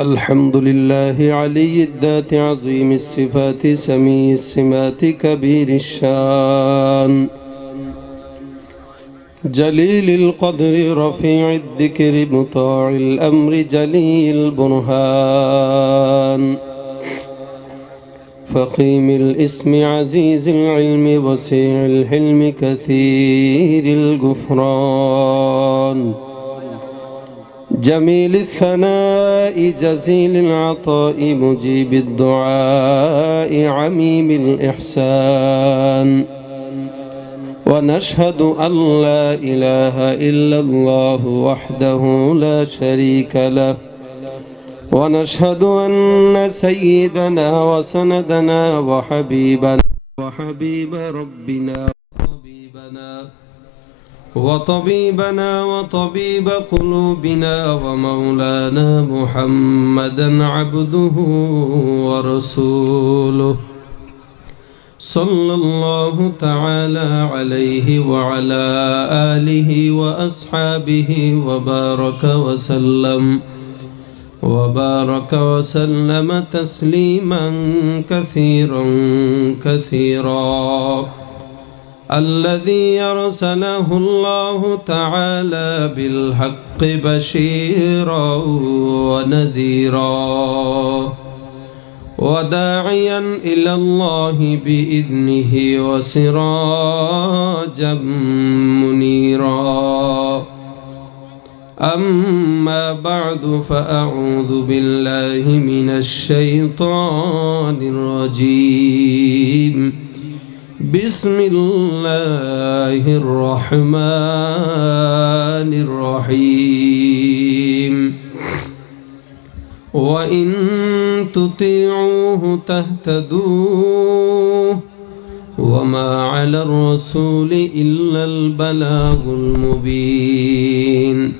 الحمد لله علي الذات عظيم الصفات سميع السمات كبير الشان جليل القدر رفيع الذكر مطاع الأمر جلي البرهان فخيم الاسم عزيز العلم وسيع الحلم كثير الغفران جميل الثناء جزيل العطاء مجيب الدعاء عميم الإحسان ونشهد أن لا إله إلا الله وحده لا شريك له ونشهد أن سيدنا وسندنا وحبيب ربنا وطبيب قلوبنا ومولانا محمدا عبده ورسوله صلى الله تعالى عليه وعلى آله وأصحابه وبارك وسلم تسليما كثيرا الذي أرسله الله تعالى بالحق بشيرا ونذيرا وداعيا إلى الله بإذنه وسراجا منيرا أما بعد فأعوذ بالله من الشيطان الرجيم بسم الله الرحمن الرحيم وإن تطيعوه تهتدوا وما على الرسول إلا البلاغ المبين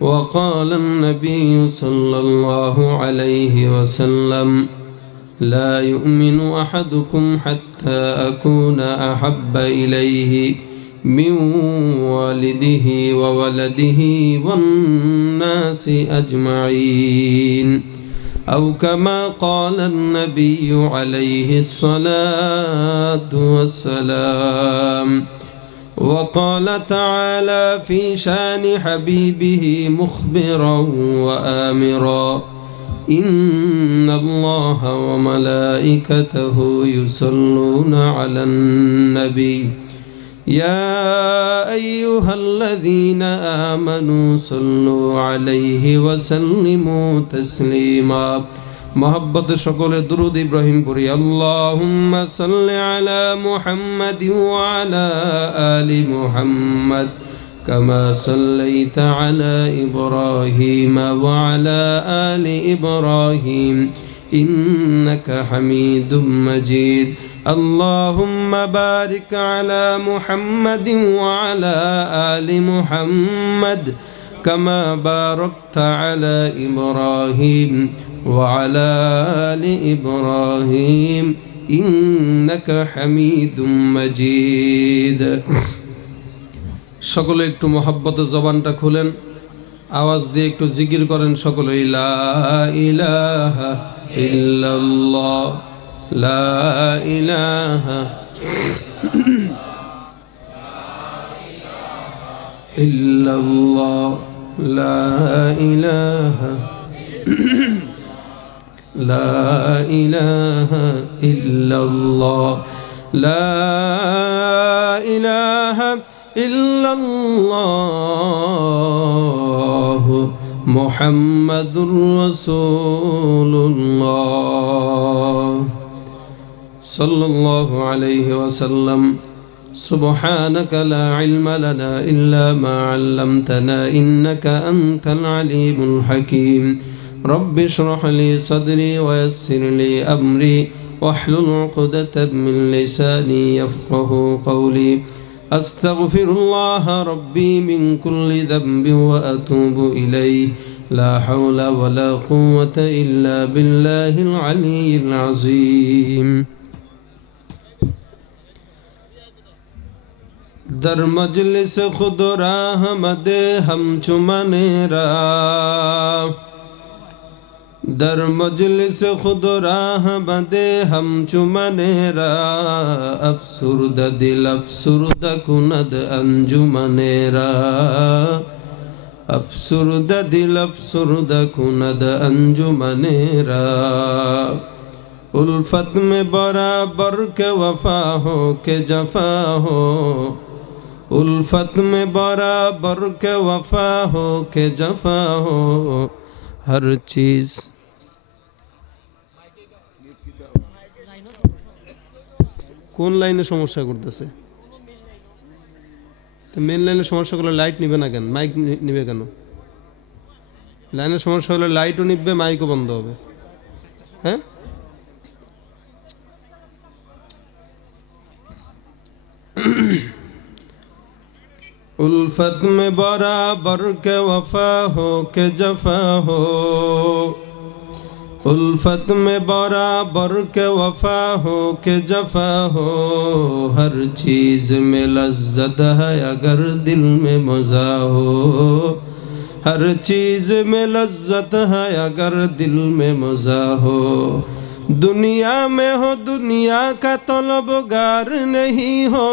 وقال النبي صلى الله عليه وسلم لا يؤمن أحدكم حتى أكون أحب إليه من والده وولده والناس أجمعين أو كما قال النبي عليه الصلاة والسلام وقال تعالى في شان حبيبه مخبرا وآمرا إن الله وملائكته يصلون على النبي يا أيها الذين آمنوا صلوا عليه وسلموا تسليما محبت شكل درود إبراهيم قري اللهم صل على محمد وعلى آل محمد كما صليت على إبراهيم وعلى آل إبراهيم إنك حميد مجيد اللهم بارك على محمد وعلى آل محمد كما باركت على إبراهيم وعلى آل إبراهيم إنك حميد مجيد সকলে একটু মহব্বতে জবানটা খুলেন আওয়াজ দিয়ে একটু জিকির করেন সকলে লা ইলাহা ইল্লাল্লাহ লা ইলাহা ইল্লাল্লাহ লা ইলাহা লা ইলাহা ইল্লাল্লাহ লা ইলাহা ইল্লাল্লাহ মুহাম্মাদুর রাসূলুল্লাহ সাল্লাল্লাহু আলাইহি ওয়াসাল্লাম সুবহানাকা লা ইলমা লানা ইল্লা মা 'আল্লামতানা ইন্নাকা আনতাল আলিমুল হাকীম রব্বি ইশরাহ লি সাদরি ওয়া ইয়াসসির লি আমরি ওয়াহলুল 'উকদাতাম মিন লিসানি ইয়াফকাহু কওলি أستغفر الله ربي من كل ذنب وأتوب إليه لا حول ولا قوة إلا بالله العلي العظيم در مجلس خود رحمت ہم چمنے را در مجلس خود رحمت ہم چمنے را افسردہ دل افسردہ کند انجمنے را افسردہ دل افسردہ کند انجمنے را الفت میں برابر کے وفا ہو کہ جفا ہو الفت میں برابر کے وفا ہو کہ جفا ہو ہر چیز কোন লাইনে সমস্যা করতেছে তো মেন লাইনে সমস্যা করলে লাইট নিবে না কেন মাইক নিবে কেন লাইনের সমস্যা হলে লাইটও নিবে মাইকও বন্ধ হবে হ্যাঁ उल्फत में बराबर के वफा हो के जफा हो उल्फत में बराबर के वफा हो के जफा हो हर चीज़ में लज्जत है अगर दिल में मज़ा हो हर चीज़ में लज्जत है अगर दिल में मज़ा हो दुनिया में हो दुनिया का तलबगार नहीं हो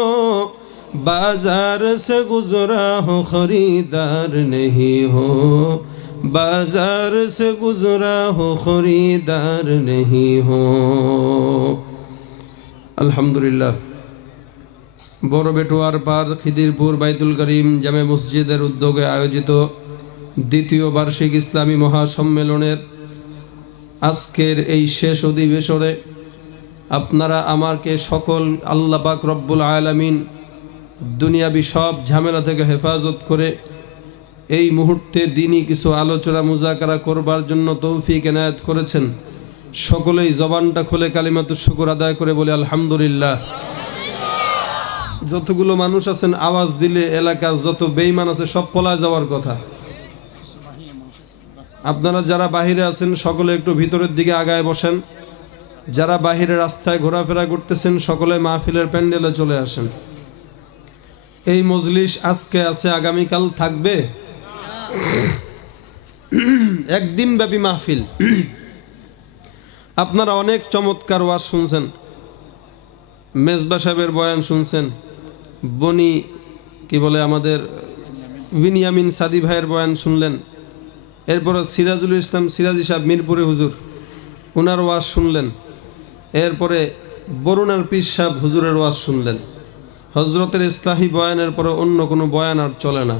बाजार से गुजरा हो खरीदार नहीं हो बाजार से गुजरा हो खरीदार नहीं हो अल्हम्दुलिल्लाह বড় বেটোয়ার পার খিদিরপুর বাইতুল করিম জামে মসজিদের উদ্যোগে আয়োজিত দ্বিতীয় বার্ষিক ইসলামী মহাসম্মেলনের আজকের এই শেষ অধিবেশনে আপনারা আমাকে সকল আল্লাহ পাক রব্বুল আলামিন দুনিয়াবি সব ঝামেলা থেকে হেফাজত করে এই মুহূর্তে দিনই কিছু আলোচনা মুজাকারা করবার জন্য তৌফিক এনায়েত করেছেন সকলেই জবানটা খুলে কালিমাতুশ শুকর আদায় করে বলে আলহামদুলিল্লাহ যতগুলো মানুষ আছেন আওয়াজ দিলে এলাকার যত বেঈমান আছে সব পলায় যাওয়ার কথা আপনারা যারা বাহিরে আছেন সকলে একটু ভিতরের দিকে আগায় বসেন যারা বাহিরে রাস্তায় ঘোরাফেরা করতেছেন সকলে মাহফিলের প্যান্ডেলে চলে আসেন এই মজলিস আজকে আছে আগামীকাল থাকবে একদিন ব্যাপী মাহফিল আপনারা অনেক চমৎকার ওয়াজ শুনছেন মেজবা সাহেবের বয়ান শুনছেন বনি কি বলে আমাদের বিনিয়ামিন সাদি ভাইয়ের বয়ান শুনলেন এরপরে সিরাজুল ইসলাম সিরাজি সাহেব মিরপুরে হুজুর ওনার ওয়াজ শুনলেন এরপরে বরুণার পীর সাহেব হুজুরের ওয়াজ শুনলেন হজরতের ইসলাহি বয়ানের পরে অন্য কোনো বয়ান আর চলে না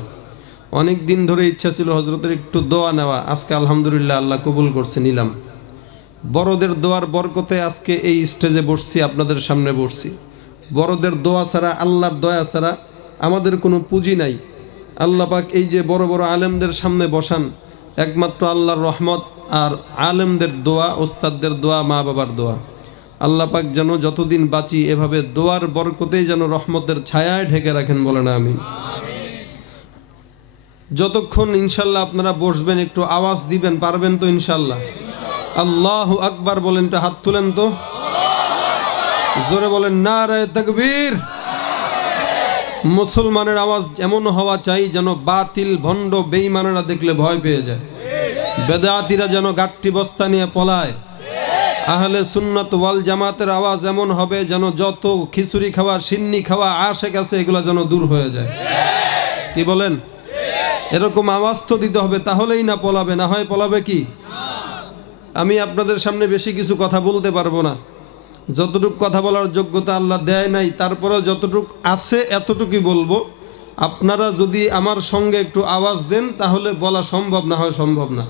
অনেক দিন ধরে ইচ্ছা ছিল হজরতের একটু দোয়া নেওয়া আজকে আলহামদুলিল্লাহ আল্লাহ কবুল করছে নিলাম বড়দের দোয়ার বরকতে আজকে এই স্টেজে বসছি আপনাদের সামনে বসছি বড়দের দোয়া ছাড়া আল্লাহর দয়া ছাড়া আমাদের কোনো পুঁজি নাই আল্লাহ পাক এই যে বড় বড় আলেমদের সামনে বসান একমাত্র আল্লাহর রহমত আর আলেমদের দোয়া ওস্তাদদের দোয়া মা বাবার দোয়া আল্লাহ পাক যেন যতদিন বাঁচি এভাবে দোয়ার বরকতেই যেন রহমতের ছায়ায় ঢেকে রাখেন বলেন আমিন যতক্ষণ ইনশাল্লাহ আপনারা বসবেন একটু আওয়াজ দিবেন পারবেন তো ইনশাল্লাহ আল্লাহু আকবার বলেন তো হাত তুলেন তো জোরে বলেন নারে তাকবীর মুসলমানের আওয়াজ এমন হওয়া চাই যেন বাতিল ভণ্ড বেঈমানেরা দেখলে ভয় পেয়ে যায় বেদাতীরা যেন গাট্টি বস্তা নিয়ে পলায় আহলে সুন্নাত ওয়াল জামাতের আওয়াজ এমন হবে যেন যত খিচুড়ি খাওয়া সিন্নি খাওয়া আশেক আছে এগুলো যেন দূর হয়ে যায় কি বলেন এরকম আওয়াজ তো দিতে হবে তাহলেই না পলাবে না হয় পলাবে কি আমি আপনাদের সামনে বেশি কিছু কথা বলতে পারবো না যতটুকু কথা বলার যোগ্যতা আল্লাহ দেয় নাই তারপরেও যতটুকু আছে এতটুকুই বলবো আপনারা যদি আমার সঙ্গে একটু আওয়াজ দেন তাহলে বলা সম্ভব না হয় সম্ভব না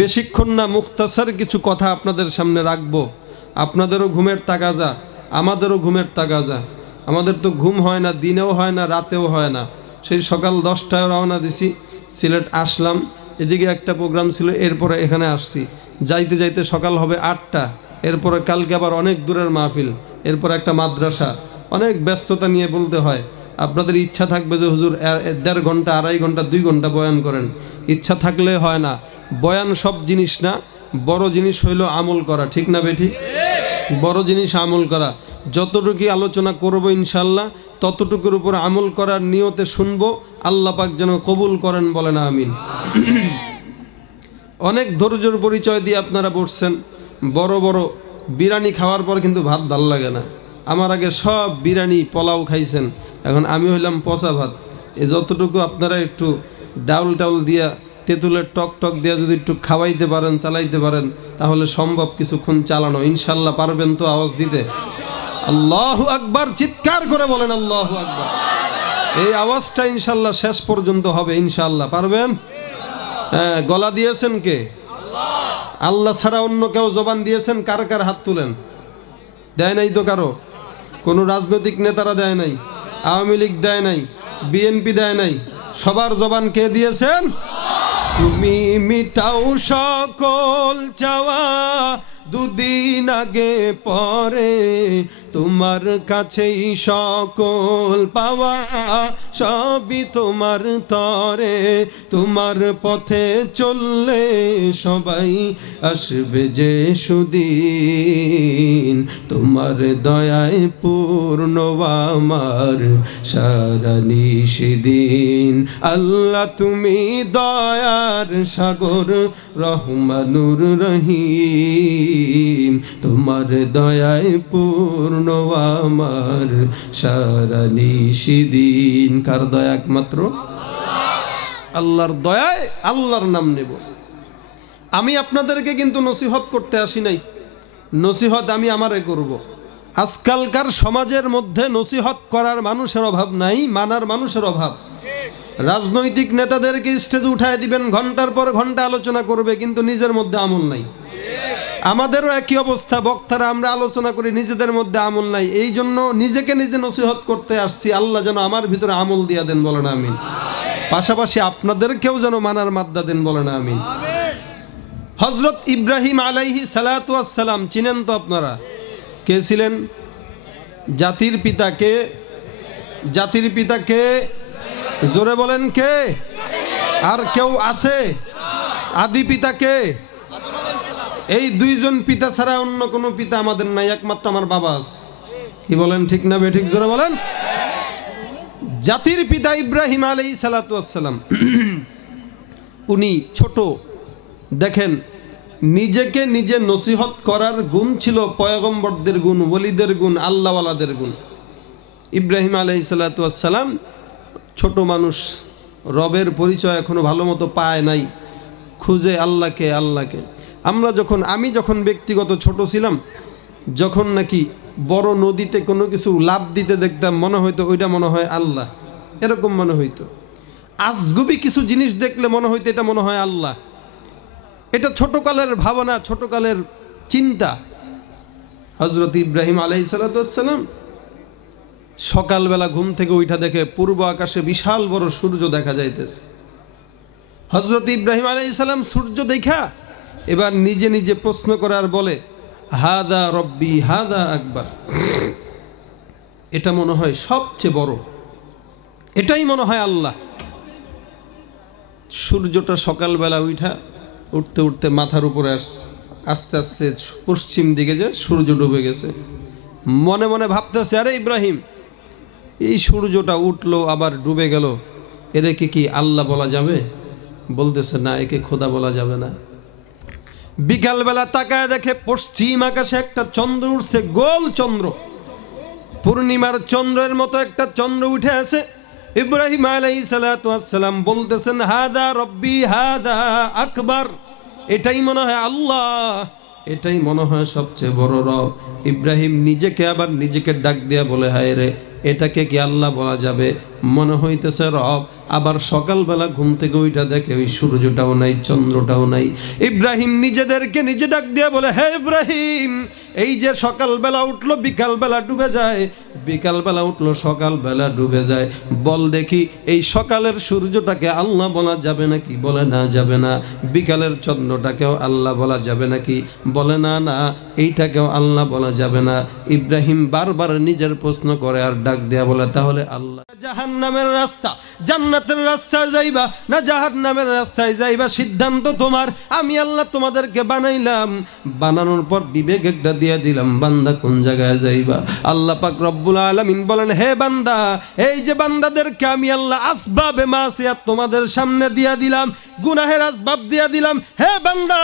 বেশিক্ষণ না মুখতাসার কিছু কথা আপনাদের সামনে রাখবো আপনাদেরও ঘুমের তাগাজা আমাদেরও ঘুমের তাগাজা আমাদের তো ঘুম হয় না দিনেও হয় না রাতেও হয় না সেই সকাল 10টায় রওনা দিছি সিলেট আসলাম এদিকে একটা প্রোগ্রাম ছিল এরপরে এখানে আসছি যাইতে যাইতে সকাল হবে 8টা এরপরে কালকে আবার অনেক দূরের মাহফিল এরপর একটা মাদ্রাসা অনেক ব্যস্ততা নিয়ে বলতে হয় আপনাদের ইচ্ছা থাকবে যে হুজুর 1.5 ঘন্টা 2.5 ঘন্টা 2 ঘন্টা বয়ান করেন ইচ্ছা থাকলে হয় না বয়ান সব জিনিস না বড় জিনিস হইল আমল করা ঠিক না বেঠি বড় জিনিস আমল করা যতটুকু আলোচনা করব ইনশাআল্লাহ ততটুকুর উপর আমল করার নিয়তে শুনবো, আল্লাহ পাক যেন কবুল করেন, বলেন আমিন। অনেক ধৈর্যের পরিচয় দিয়ে আপনারা বসছেন, বড় বড় বিরিয়ানি খাওয়ার পর কিন্তু ভাত ভাল লাগে না। আমার আগে সব বিরিয়ানি পোলাও খাইছেন, এখন আমি হইলাম পচা ভাত। এই যতটুকু আপনারা একটু ডাউল টাউল দিয়া, তেঁতুলের টক টক দিয়া যদি একটু খাওয়াইতে পারেন, চালাইতে পারেন, তাহলে সম্ভব কিছুক্ষণ চালানো। ইনশাল্লাহ পারবেন তো আওয়াজ দিতে? আল্লাহু আকবার, চিৎকার করে বলেন আল্লাহু আকবার। এই আওয়াজটা ইনশাল্লাহ শেষ পর্যন্ত হবে, ইনশাল্লাহ পারবেন? হ্যাঁ, গলা দিয়েছেন কে? আল্লাহ ছাড়া অন্য কেউ জবান দিয়েছেন? কার কার হাত তুলেন। দেয় নাই তো কারো? কোনো রাজনৈতিক নেতারা দেয় নাই, আওয়ামী লীগ দেয় নাই, বিএনপি দেয় নাই, সবার জবান কে দিয়েছেন? তুমি মিটাও সকল চাওয়া, দুদিন আগে পরে তোমার কাছেই সকল পাওয়া, সবই তোমার তরে। তোমার পথে চললে সবাই আসবে যে সুদিন, তোমার দয়ায় পূর্ণ আমার সারা নিশিদিন। আল্লাহ তুমি দয়ার সাগর, রহমানুর রহিম, তোমার দয়ায় পূর্ণ আমার সারা নিশিদিন। কার দয়া? একমাত্র আল্লাহর দয়ায় আল্লাহর নাম নেব। আমি আপনাদেরকে কিন্তু নসিহত করতে আসি নাই, নসিহত আমি আমারে করব। আজকালকার সমাজের মধ্যে নসিহত করার মানুষের অভাব নাই, মানার মানুষের অভাব। রাজনৈতিক নেতাদেরকে স্টেজে উঠায় দিবেন, ঘন্টার পর ঘন্টা আলোচনা করবে, কিন্তু নিজের মধ্যে আমল নাই। আমাদেরও একই অবস্থা, বক্তারা আমরা আলোচনা করি, নিজেদের মধ্যে আমল নাই। এই জন্য নিজেকে নিজে নসিহত করতে আসছি, আল্লাহ যেন আমার ভিতরে আমল দিয়া দেন, বলেন আমিন। পাশাপাশি আপনাদেরকেও যেন মানার মাদ্দা দেন, বলেন আমিন। হযরত ইব্রাহিম আলাইহিস সালাতু ওয়াস সালাম চিনেন তো আপনারা? কে ছিলেন? জাতির পিতা কে? জাতির পিতা কে? জোরে বলেন কে? আর কেউ আছে? আদি পিতা কে? এই দুইজন পিতা ছাড়া অন্য কোনো পিতা আমাদের নাই, একমাত্র আমার বাবা আছে। কি বলেন, ঠিক না বেঠিক? জোরে বলেন। জাতির পিতা ইব্রাহিম আলাইহিস সালাতু ওয়াস সালাম, উনি ছোট, দেখেন নিজেকে নিজে নসিহত করার গুণ ছিল পয়গম্বরদের গুণ, ওলিদের গুণ, আল্লাহওয়ালাদের গুণ। ইব্রাহিম আলাইহিস সালাতু ওয়াস সালাম ছোট মানুষ, রবের পরিচয় এখনো ভালো মতো পায় নাই, খুঁজে আল্লাহকে আল্লাহকে। আমি যখন ব্যক্তিগত ছোট ছিলাম, যখন নাকি বড় নদীতে কোনো কিছু লাভ দিতে দেখতাম, মনে হইতো ওইটা মনে হয় আল্লাহ, এরকম মনে হইতো। আজগুবি কিছু জিনিস দেখলে মনে হইতো এটা মনে হয় আল্লাহ। এটা ছোটকালের ভাবনা, ছোটকালের চিন্তা। হযরত ইব্রাহিম আলাইহিস সালাতু ওয়াস সালাম সকালবেলা ঘুম থেকে উঠা দেখে পূর্ব আকাশে বিশাল বড় সূর্য দেখা যাইতেছে। হযরত ইব্রাহিম আলাইহিস সালাম সূর্য দেখা এবার নিজে নিজে প্রশ্ন করার বলে, হাদা রব্বি হাদা আকবার, এটা মনে হয় সবচেয়ে বড়, এটাই মনে হয় আল্লাহ। সূর্যটা সকালবেলা উঠতে উঠতে মাথার উপরে আস্তে আস্তে পশ্চিম দিকে যে সূর্য ডুবে গেছে। মনে মনে ভাবতেছে, আরে ইব্রাহিম, এই সূর্যটা উঠলো আবার ডুবে গেল, এদেরকে কি আল্লাহ বলা যাবে? বলতেছে না, একে খোদা বলা যাবে না। বিকালবেলা তাকায় দেখে পশ্চিম আকাশে একটা চন্দ্র উঠছে, গোল চন্দ্র, পূর্ণিমার চন্দ্রের মতো একটা চন্দ্র উঠে আছে। ইব্রাহিম আলাইহিস সালাতু ওয়াস সালাম বলতেছেন, হাদা রব্বি হাদা আকবার, এটাই মনে হয় আল্লাহ, এটাই মনে হয় সবচেয়ে বড় রব। ইব্রাহিম নিজেকে আবার নিজেকে ডাক দিয়া বলে, হায় রে, এটাকে কি আল্লাহ বলা যাবে? মনে হইতেছে রব। আবার সকালবেলা ঘুম থেকে ওইটা দেখে ওই সূর্যটাও নাই, চন্দ্রটাও নাই। ইব্রাহিম নিজেদেরকে নিজে ডাক দিয়া বলে, হে ইব্রাহিম, এই যে সকালবেলা উঠলো বিকালবেলা ডুবে যায়, বিকালবেলা উঠলো সকালবেলা ডুবে যায়, বল দেখি এই সকালের সূর্যটাকে আল্লাহ বলা যাবে নাকি? বলে না, যাবে না। বিকালের চন্দ্রটাকেও আল্লাহ বলা যাবে নাকি? বলে না, না, এইটাকেও আল্লাহ বলা যাবে না। ইব্রাহিম বারবার নিজের প্রশ্ন করে আর ডাক দেয়া বলে, তাহলে আল্লাহ জাহান্নামের রাস্তা, জান্নাতের রাস্তায় যাইবা না জাহান্নামের রাস্তায় যাইবা, সিদ্ধান্ত তোমার। আমি আল্লাহ তোমাদেরকে বানাইলাম, বানানোর পর বিবেক একটা দিয়ে দিলাম, বান্দা কোন জায়গায় যাইবা। আল্লাহ পাক রব্বুল আলামিন বলেন, হে বান্দা, এই যে বান্দাদেরকে আমি আল্লাহ আসবাবে মাসিয়াত তোমাদের সামনে দিয়া দিলাম, গুনাহের আসবাব দিয়া দিলাম। হে বান্দা,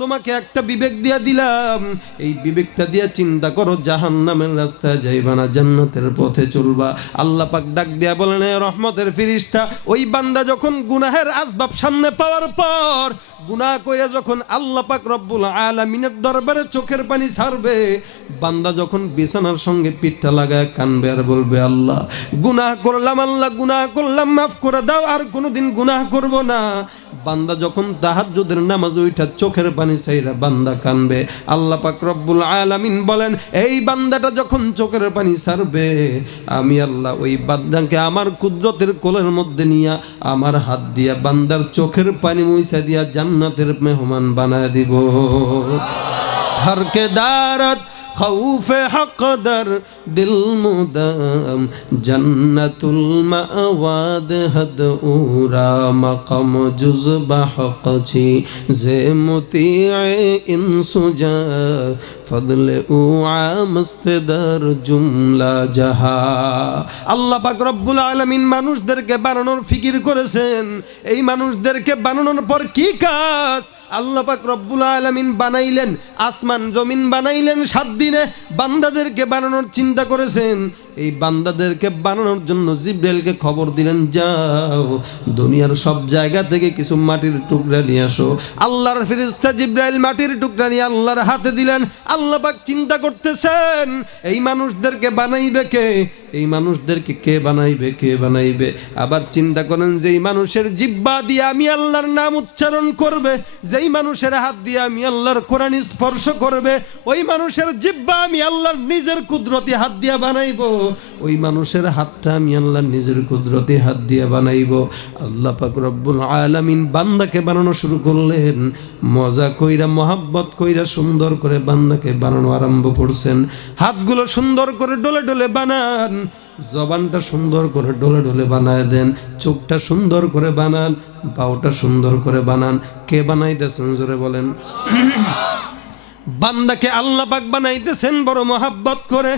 তোমাকে একটা বিবেক দিয়া দিলাম, এই বিবেকটা দিয়া চিন্তা করো, জাহান্নামের রাস্তায় যাইবা না জান্নাতের পথে চলবা। আল্লাহ পাক ডাক দিয়া বলেন, হে রহমতের ফেরেশতা, ওই বান্দা যখন গুনাহের আসবাব সামনে পাওয়ার পর গুনাহ কইরা যখন আল্লাহ পাক রব্বুল আলামিনের দরবারে চোখের পানি ছাড়বে, বান্দা যখন বিছানার সঙ্গে পিঠটা লাগায় কানবে আর বলবে, আল্লাহ গুনাহ করলাম, আল্লাহ গুনাহ করলাম, মাফ করে দাও, আর কোনোদিন গুনাহ করব না। বান্দা যখন তাহাজ্জুদের নামাজ উঠা চোখের পানি ছাইরা বান্দা কানবে, আল্লাহ পাক রব্বুল আলামিন বলেন, এই বান্দাটা যখন চোখের পানি ছাড়বে, আমি আল্লাহ ওই বান্দাকে আমার কুদরতের কোলের মধ্যে নিয়া আমার হাত দিয়া বান্দার চোখের পানি মুইছা দিয়া জান্নাতের মেহমান বানায় দিব। হর কে দারত खौफ हक दर दिल मुदाम जन्नतुल मावाद हद उरा मकम जुज़बा हक छी जे मुतीए इंसुजा फदले उआ मस्तदर जुमला जहा। আল্লাহ পাক রব্বুল আলামিন মানুষদেরকে বানানোর ফিকির করেছেন। এই মানুষদেরকে বানানোর পর কি কাজ? আল্লাহ পাক রব্বুল আলামিন বানাইলেন, আসমান জমিন বানাইলেন 7 দিনে। বান্দাদেরকে বানানোর চিন্তা করেছেন। এই বান্দাদেরকে বানানোর জন্য জিব্রাইলকে খবর দিলেন, যাও দুনিয়ার সব জায়গা থেকে কিছু মাটির টুকরা নিয়ে আসো। আল্লাহর ফেরেশতা জিব্রাইল মাটির টুকরা নিয়ে আল্লাহর হাতে দিলেন। আল্লাহ পাক চিন্তা করতেছেন, এই মানুষদেরকে বানাইবে কে? এই মানুষদেরকে কে বানাইবে? কে বানাইবে? আবার চিন্তা করেন, যেই মানুষের জিহ্বা দিয়ে আমি আল্লাহর নাম উচ্চারণ করবে, যেই মানুষের হাত দিয়ে আমি আল্লাহর কোরআন স্পর্শ করবে, ওই মানুষের জিহ্বা আমি আল্লাহর নিজের কুদরতি হাত দিয়ে বানাইবো। ওই মানুষের হাতটা আমি আল্লাহর নিজের কুদরতি হাত দিয়ে বানাইবো। আল্লাহ পাক রব্বুল আলামিন বান্দাকে বানানো শুরু করলেন। মজা কইরা, মোহাব্বত কইরা, সুন্দর করে বান্দাকে বানানো আরম্ভ করছেন। হাতগুলো সুন্দর করে ডলে ডলে বানান, জবানটা সুন্দর করে ডলে ডলে বানায় দেন, চোখটা সুন্দর করে বানান, পাওটা সুন্দর করে বানান। কে বানাইতেছেন জোরে বলেন? বান্দাকে আল্লাহ পাক বানাইতেছেন বড় মোহাব্বত করে।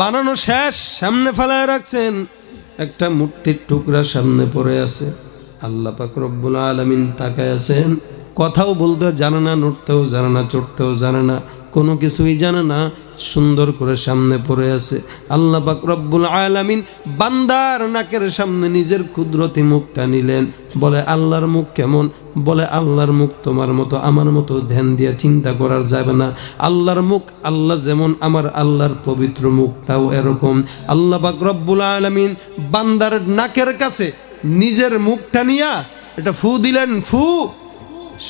বানানো শেষ, সামনে ফেলায় রাখছেন। একটা মূর্তির টুকরা সামনে পড়ে আছে। আল্লাহ পাক রব্বুল আলামিন তাকায় আছেন। কথাও বলতে জানে না, নড়তেও জানে না, চড়তেও জানে না, কোনো কিছুই জানে না। সুন্দর করে সামনে পড়ে আছে। আল্লাহ পাক রব্বুল আলামিন বান্দার নাকের সামনে নিজের কুদরতি মুখটা নিলেন। বলে, আল্লাহর মুখ কেমন? বলে, আল্লাহর মুখ তোমার মতো আমার মতো ধ্যান দিয়ে চিন্তা করার যাবে না। আল্লাহর মুখ আল্লাহ যেমন, আমার আল্লাহর পবিত্র মুখটাও এরকম। আল্লাহ পাক রব্বুল আলামিন বান্দার নাকের কাছে নিজের মুখটা নিয়া এটা ফু দিলেন। ফু,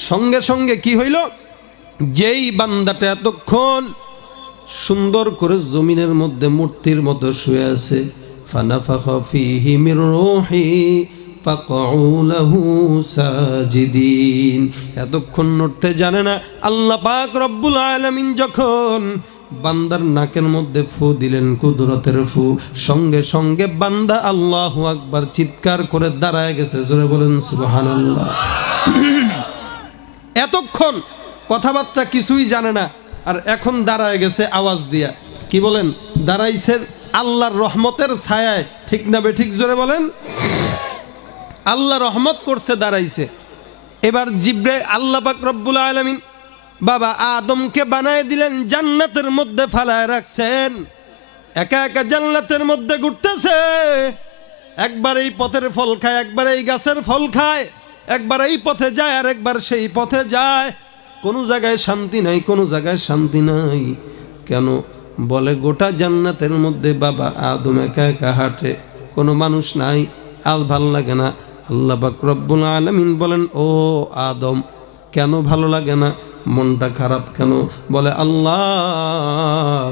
সঙ্গে সঙ্গে কি হইল? যেই বান্দাটা এতক্ষণ সুন্দর করে জমিনের মধ্যে মূর্তির মতো শুয়ে আছে, ফানাফাখা ফীহি মির রূহি ফাকউ লাহু সাজিদিন, এতক্ষণ নড়তে জানে না। আল্লাহ পাক রব্বুল আলামিন যখন বান্দার নাকের মধ্যে ফু দিলেন, কুদরতের ফু, সঙ্গে সঙ্গে বান্দা আল্লাহু আকবার চিৎকার করে দাঁড়ায় গেছে। জোরে বলেন সুবহানাল্লাহ। এতক্ষণ কথাবার্তা কিছুই জানে না, আর এখন দাঁড়ায় গেছে আওয়াজ দিয়া। কি বলেন? দাঁড়াইছে আল্লাহর রহমতের ছায়ায়। ঠিক না বে ঠিক? জোরে বলেন। আল্লাহ রহমত করছে, দাঁড়াইছে। এবার জিব্রাইল, আল্লাহ পাক রব্বুল আলামিন বাবা আদমকে বানায় দিলেন, জান্নাতের মধ্যে ফালায় রাখছেন। একা একা জান্নাতের মধ্যে ঘুরতেছে। একবার এই পথের ফল খায়, একবার এই গাছের ফল খায়, একবার এই পথে যায় আর একবার সেই পথে যায়। কোনো জায়গায় শান্তি নাই, কোনো জায়গায় শান্তি নাই। কেন? বলে, গোটা জান্নাতের মধ্যে বাবা আদম একা একা হাঁটে, কোনো মানুষ নাই, আর ভাল লাগে না। আল্লাহ পাক রব্বুল আলামিন বলেন, ও আদম, কেন ভালো লাগে না? মনটা খারাপ কেন? বলে, আল্লাহ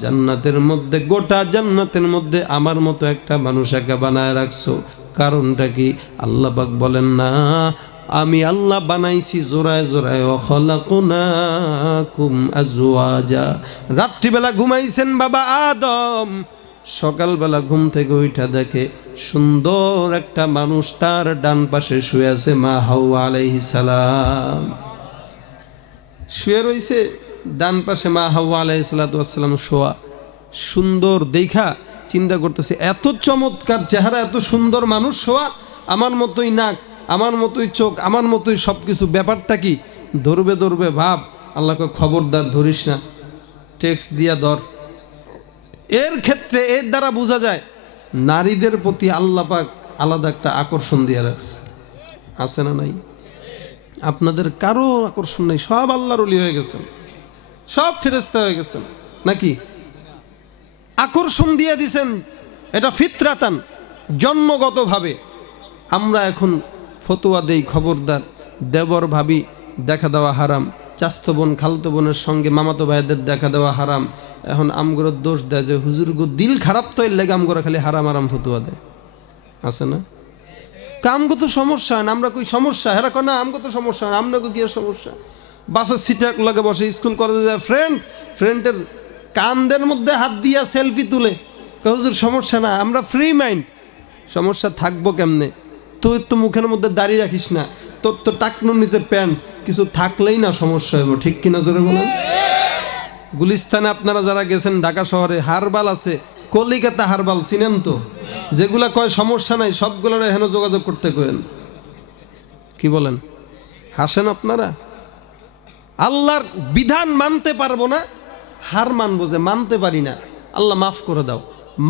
জান্নাতের মধ্যে, গোটা জান্নাতের মধ্যে আমার মতো একটা মানুষ একা বানায় রাখছো, কারণটা কি? আল্লাহ পাক বলেন, না, আমি আল্লাহ বানাইছি জোড়ায় জোড়ায়। ওয়াখালাকনাকুম আজওয়াজা, রাত্রিবেলা ঘুমাইছেন বাবা আদম, সকালবেলা ঘুম থেকে উঠা দেখে সুন্দর একটা মানুষ তার ডান পাশে শুয়ে আছে, মা হাওয়া আলাইহিস সালাম শুয়ে রয়েছে, ডান পাশে মা হাওয়া আলাইহিস সালাম শোয়া। সুন্দর দেখা চিন্তা করতেছে, এত চমৎকার চেহারা, এত সুন্দর মানুষ শোয়া, আমার মতোই নাক, আমার মতোই চোখ, আমার মতোই সব কিছু, ব্যাপারটা কি? ধরবে ভাব। আল্লাহকে খবরদার ধরিস না, টেক্সট দিয়া ধর। এর ক্ষেত্রে এর দ্বারা বোঝা যায় নারীদের প্রতি আল্লাহ পাক আলাদা একটা আকর্ষণ দিয়ে রাখছে। আছে না নাই? আপনাদের কারো আকর্ষণ নেই, সব আল্লাহর ওলি হয়ে গেছেন, সব ফেরেশতা হয়ে গেছেন নাকি? আকর্ষণ দিয়ে দিছেন, এটা ফিতরাতান, জন্মগতভাবে। আমরা এখন ফতোয়া দেই, খবরদার, দেবর ভাবি দেখা দেওয়া হারাম, চাস্তো বোন খালতো বোনের সঙ্গে মামাতো ভাইদের দেখা দেওয়া হারাম। এখন আমগর দোষ দেয় যে হুজুর গো দিল খারাপ তো, এর লেগে আমগরা খালি হারাম হারাম ফতোয়া দেয়। আছে না? আমগো তো সমস্যা না, আমরা কই সমস্যা, হেরা কয় না আমগো তো সমস্যা না, আপনাকে কি সমস্যা? বাসের সিটে এক লগে বসে স্কুল কলেজে যায়, ফ্রেন্ডের কান্দের মধ্যে হাত দিয়া সেলফি তুলে, হুজুর সমস্যা না, আমরা ফ্রি মাইন্ড। সমস্যা থাকবো কেমনে? তুই তো মুখের মধ্যে দাড়ি রাখিস না, তোর তো টাকনুর নিচে প্যান্ট, কিছু থাকলেই না সমস্যা হইব, ঠিক কিনা জোরে বলেন? গুলিস্তানে আপনারা যারা গেছেন, ঢাকা শহরে হারবাল আছে, কলিকাতা হারবাল চিনেন তো? যেগুলা কয় সমস্যা নাই, সবগুলোর হেন যোগাযোগ করতে কয়েন। কি বলেন? হাসেন আপনারা? আল্লাহর বিধান মানতে পারবো না, হার মানবো যে মানতে পারি না, আল্লাহ মাফ করে দাও।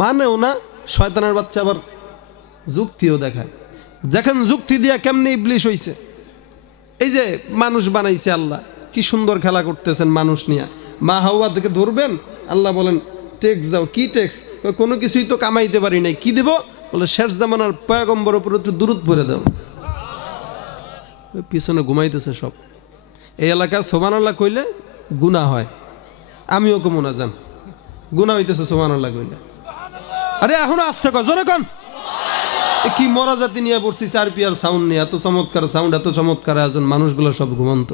মানেও না, শয়তানের বাচ্চা আবার যুক্তিও দেখায়। দেখেন যুক্তি দিয়া কেমনে ইবলিশ হইছে। এই যে মানুষ বানাইছে আল্লাহ, কি সুন্দর খেলা করতেছেন মানুষ নিয়ে। মা হাওয়া থেকে ধরবেন, আল্লাহ বলেন টেক্স দাও। কি টেক্স? কোনো কিছুই তো কামাইতে পারি নাই, কি দেব? বলে শেষ জামানার পয়গম্বর উপর একটু দুরূদ পড়ে দাও। পিছনে ঘুমাইতেছে সব। এই এলাকার সুবহানাল্লাহ কইলে গুনাহ হয়, আমিও কমু না, যান গুনাহ হইতেছে সুবহানাল্লাহ কইলে। আরে এখনো আসতে কয়, জোরে কন। কি মরা জাতি নিয়ে পড়ছি, 4 পিয়ার সাউন্ড নিয়ে, এত চমৎকার সাউন্ড, এত চমৎকার আয়োজন, মানুষগুলো সব ঘুমন্ত।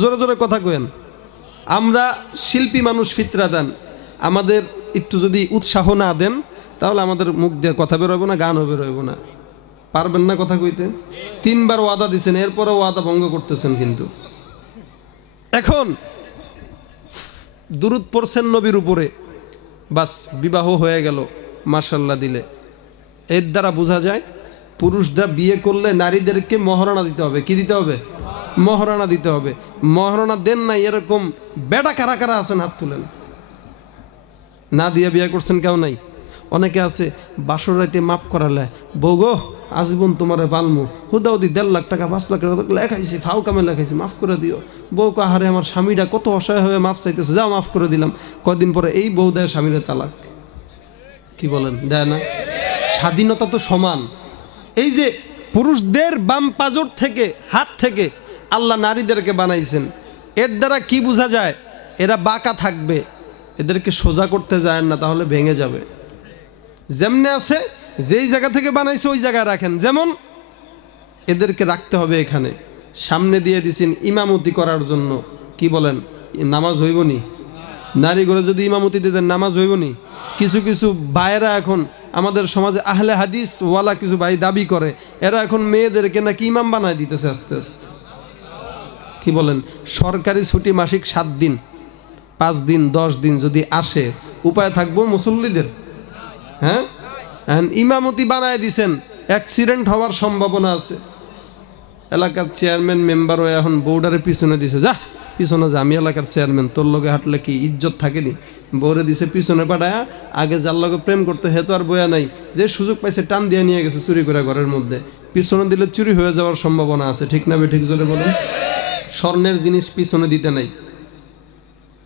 জোরে জোরে কথা কয়েন। আমরা শিল্পী মানুষ, ফিতরাতান, আমাদের একটু যদি উৎসাহ না দেন তাহলে আমাদের মুখ দিয়ে কথা বেরোইব না, গানও বেরোইব না। পারবেন না কথা কইতে। 3 বার ওয়াদা দিছেন, এরপরে ওয়াদা ভঙ্গ করতেছেন। কিন্তু এখন দুরূদ পড়ছেন নবীর উপরে, বাস বিবাহ হয়ে গেল, মাশাআল্লাহ দিলে। এর দ্বারা বোঝা যায় পুরুষরা বিয়ে করলে নারীদেরকে মহারণা দিতে হবে। কি দিতে হবে? মহারণা দিতে হবে। মহারণা দেন নাই এরকম বেটা কারা কারা আছেন? হাত তুলেন। না দিয়ে বিয়ে করছেন কেউ নাই? অনেকে আছে বাসর রাইতে মাফ করালে, বউ গো আজীবন তোমারে পালমু, হুদাউদি 1.5 লাখ টাকা 5 লাখ টাকা লেখাইছি, ফাউ কামে লেখাইছি, মাফ করে দিও। বউ কো আহারে আমার স্বামীটা কত অসহায় হয়ে মাফ চাইতেছে, যাও মাফ করে দিলাম। কদিন পরে এই বউ দেয় স্বামীরে তালাক। কি বলেন? দেয় না? স্বাধীনতা তো সমান। এই যে পুরুষদের বাম পাজর থেকে, হাত থেকে আল্লাহ নারীদেরকে বানাইছেন, এর দ্বারা কি বোঝা যায়? এরা বাঁকা থাকবে, এদেরকে সোজা করতে যায় না, তাহলে ভেঙে যাবে। যেমনে আছে, যেই জায়গা থেকে বানাইছে ওই জায়গায় রাখেন। যেমন এদেরকে রাখতে হবে এখানে, সামনে দিয়ে দিছেন ইমামতি করার জন্য। কি বলেন? নামাজ হইবনি? নারী ঘরে যদি ইমামতি দিতেন নামাজ হইবনি? কিছু কিছু ভাইয়েরা এখন আমাদের সমাজে আহলে হাদিস ওয়ালা কিছু ভাই দাবি করে, এরা এখন মেয়েদেরকে নাকি ইমাম বানায় দিতেছে আস্তে আস্তে। কি বলেন? সরকারি ছুটি মাসিক 7 দিন, 5 দিন, 10 দিন যদি আসে, উপায় থাকবো মুসল্লিদের? হ্যাঁ, ইমামতি বানায় দিছেন, অ্যাক্সিডেন্ট হওয়ার সম্ভাবনা আছে। এলাকার চেয়ারম্যান মেম্বারও এখন বউডারে পিছনে দিছে, যা পিছনে যা, আমি এলাকার চেয়ারম্যান, তোর লগে হাঁটলে কি ইজ্জত থাকেনি? বউরে দিছে পিছনে পাঠায়া, আগে যার লগে প্রেম করতে হেতু আর বয়া নাই, যে সুযোগ পাইছে টান দিয়ে নিয়ে গেছে চুরি করে ঘরের মধ্যে। পিছনে দিলে চুরি হয়ে যাওয়ার সম্ভাবনা আছে, ঠিক না বে ঠিক? জোরে বলেন। স্বর্ণের জিনিস পিছনে দিতে নাই,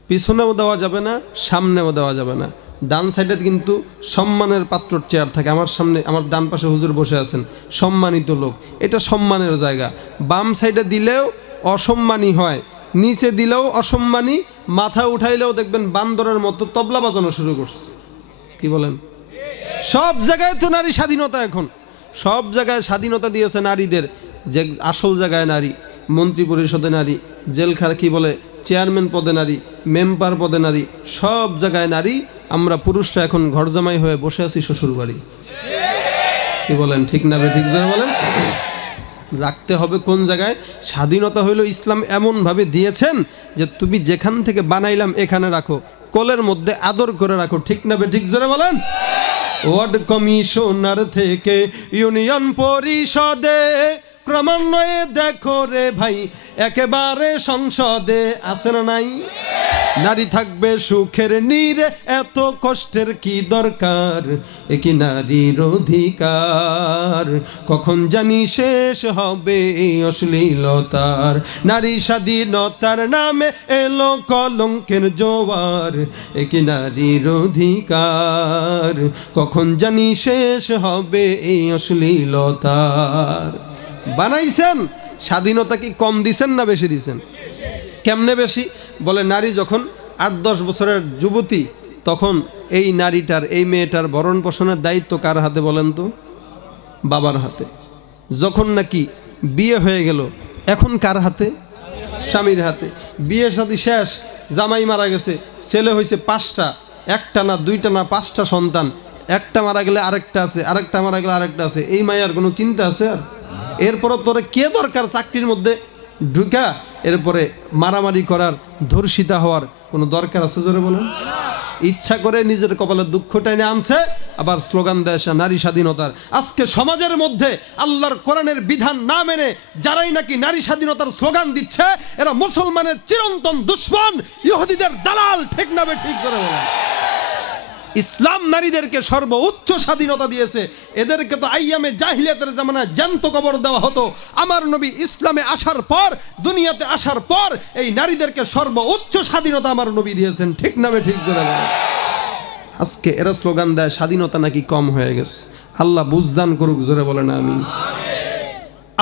পিছনেও দেওয়া যাবে না, সামনেও দেওয়া যাবে না। ডান সাইডে কিন্তু সম্মানের পাত্রর চেয়ার থাকে। আমার সামনে, আমার ডান পাশে হুজুর বসে আছেন, সম্মানিত লোক, এটা সম্মানের জায়গা। বাম সাইডে দিলেও অসম্মানী হয়, নিচে দিলেও অসম্মানী, মাথা উঠাইলেও দেখবেন বান্দরের মতো তবলা বাজানো শুরু করছে। কি বলেন? সব জায়গায় তো নারী স্বাধীনতা, এখন সব জায়গায় স্বাধীনতা দিয়েছে নারীদের। যে আসল জায়গায় নারী, মন্ত্রী পরিষদে নারী, জেলখানা কি বলে চেয়ারম্যান পদে নারী, মেম্বার পদে নারী, সব জায়গায় নারী। আমরা পুরুষরা এখন ঘর জামাই হয়ে বসে আছি শ্বশুর বাড়ি। কি বলেন, ঠিক না ঠিক যারা বলেন? রাখতে হবে কোন জায়গায়? স্বাধীনতা হইল ইসলাম এমনভাবে দিয়েছেন যে তুমি যেখান থেকে বানাইলাম এখানে রাখো, কোলের মধ্যে আদর করে রাখো। ঠিক না ঠিক যারা বলেন? ওয়ার্ড কমিশনার থেকে ইউনিয়ন পরিষদে, ক্রমান্বয়ে দেখো রে ভাই একেবারে সংসদে, আছে না নাই? নারী থাকবে সুখের নীড়ে, এত কষ্টের কি দরকার, একি নারীর অধিকার। কখন জানি শেষ হবে এই অশ্লীলতার, নারী স্বাধীনতার নামে এলো কলঙ্কের জোয়ার, একি নারীর অধিকার। কখন জানি শেষ হবে এই অশ্লীলতার। বানাইছেন স্বাধীনতা কি কম দিছেন না বেশি দিছেন? কেমনে বেশি? বলে নারী যখন 8-10 বছরের যুবতী, তখন এই নারীটার, এই মেয়েটার ভরণ পোষণের দায়িত্ব কার হাতে বলেন তো? বাবার হাতে। যখন নাকি বিয়ে হয়ে গেল, এখন কার হাতে? স্বামীর হাতে। বিয়ে শাদী শেষ, জামাই মারা গেছে, ছেলে হয়েছে 5টা, 1টা না 2টা না 5টা সন্তান। একটা মারা গেলে আরেকটা আছে, আরেকটা মারা গেলে আরেকটা আছে। এই মায়ের কোনো চিন্তা আছে আর? এরপরও তোরে কে দরকার চাকরির মধ্যে ঢুকা এরপরে মারামারি করার, ধর্ষিতা হওয়ার কোনো দরকার আছে জোরে বলেন? ইচ্ছা করে নিজের কপালে দুঃখ টেনে আনছে, আবার স্লোগান দেয় নারী স্বাধীনতার। আজকে সমাজের মধ্যে আল্লাহর কোরআনের বিধান না মেনে যারাই নাকি নারী স্বাধীনতার স্লোগান দিচ্ছে, এরা মুসলমানের চিরন্তন দুশমন, ইহুদিদের দালাল। ঠিক না ঠিক জোরে বলেন? ইসলাম নারীদেরকে সর্বোচ্চ স্বাধীনতা দিয়েছে। এদেরকে তো আইয়ামে জাহিলিয়াতের জামানায় জ্যান্ত কবর দেওয়া হতো। আমার নবী ইসলামে আসার পর, দুনিয়াতে আসার পর এই নারীদেরকে সর্বোচ্চ স্বাধীনতা আমার নবী দিয়েছেন। ঠিক না ঠিক জোরে বলেন? আজকে এরা স্লোগান দেয় স্বাধীনতা নাকি কম হয়ে গেছে। আল্লাহ বুঝদান করুক, জোরে বলেন আমিন।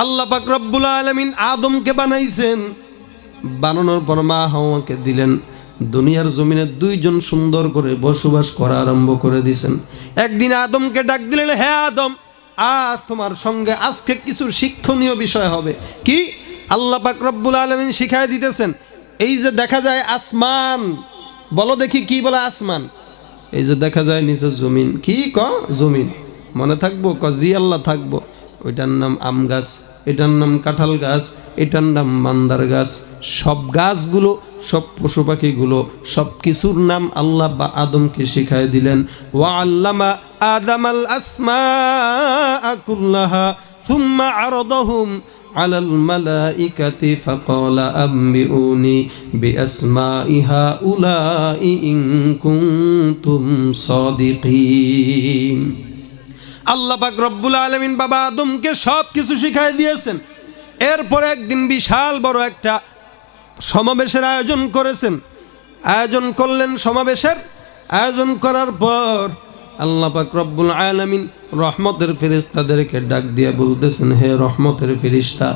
আল্লাহ পাক রব্বুল আলামিন আদমকে বানাইছেন, বানানোর পর মা হাওয়াকে দিলেন। দুনিয়ার জমিনে 2 জন সুন্দর করে বসবাস করা আরম্ভ করে দিয়েছেন। একদিন আদমকে ডাক দিলেন, হে আদম, তোমার সঙ্গে আজকে কিছু শিক্ষণীয় বিষয় হবে। কি? আল্লাহ পাক রব্বুল আলামিন শিখায় দিতেছেন, এই যে দেখা যায় আসমান, বলো দেখি কি বলে আসমান? এই যে দেখা যায় নিচে জমিন, কি জমিন মনে থাকবো? জি আল্লাহ থাকবো। ওইটার নাম আম গাছ, এটার নাম কাঁঠাল গাছ, এটার নাম মান্দার গাছ। সব গাছগুলো, সব পশু পাখিগুলো, সব কিছুর নাম আল্লাহ বা আদমকে শিখায় দিলেন। ওয়া আল্লামা আদামাল আসমাআ কুল্লাহা সুম্মা আরাদাহুম আলাল মালাইকাতি ফাকালা আম্বিউনি বিআসমাই হাউলাই ইন কুনতুম সাদিকিন। আল্লাহ পাক রব্বুল আলামিন বাবা আদমকে সব কিছু শিখাই দিয়েছেন। এরপরে একদিন বিশাল বড় একটা সমাবেশের আয়োজন করেছেন। আয়োজন করলেন, সমাবেশের আয়োজন করার পর আল্লাহ পাক রব্বুল আলামিন রহমতের ফেরেশতাদেরকে ডাক দিয়ে বলতেছেন, হে রহমতের ফেরেশতা,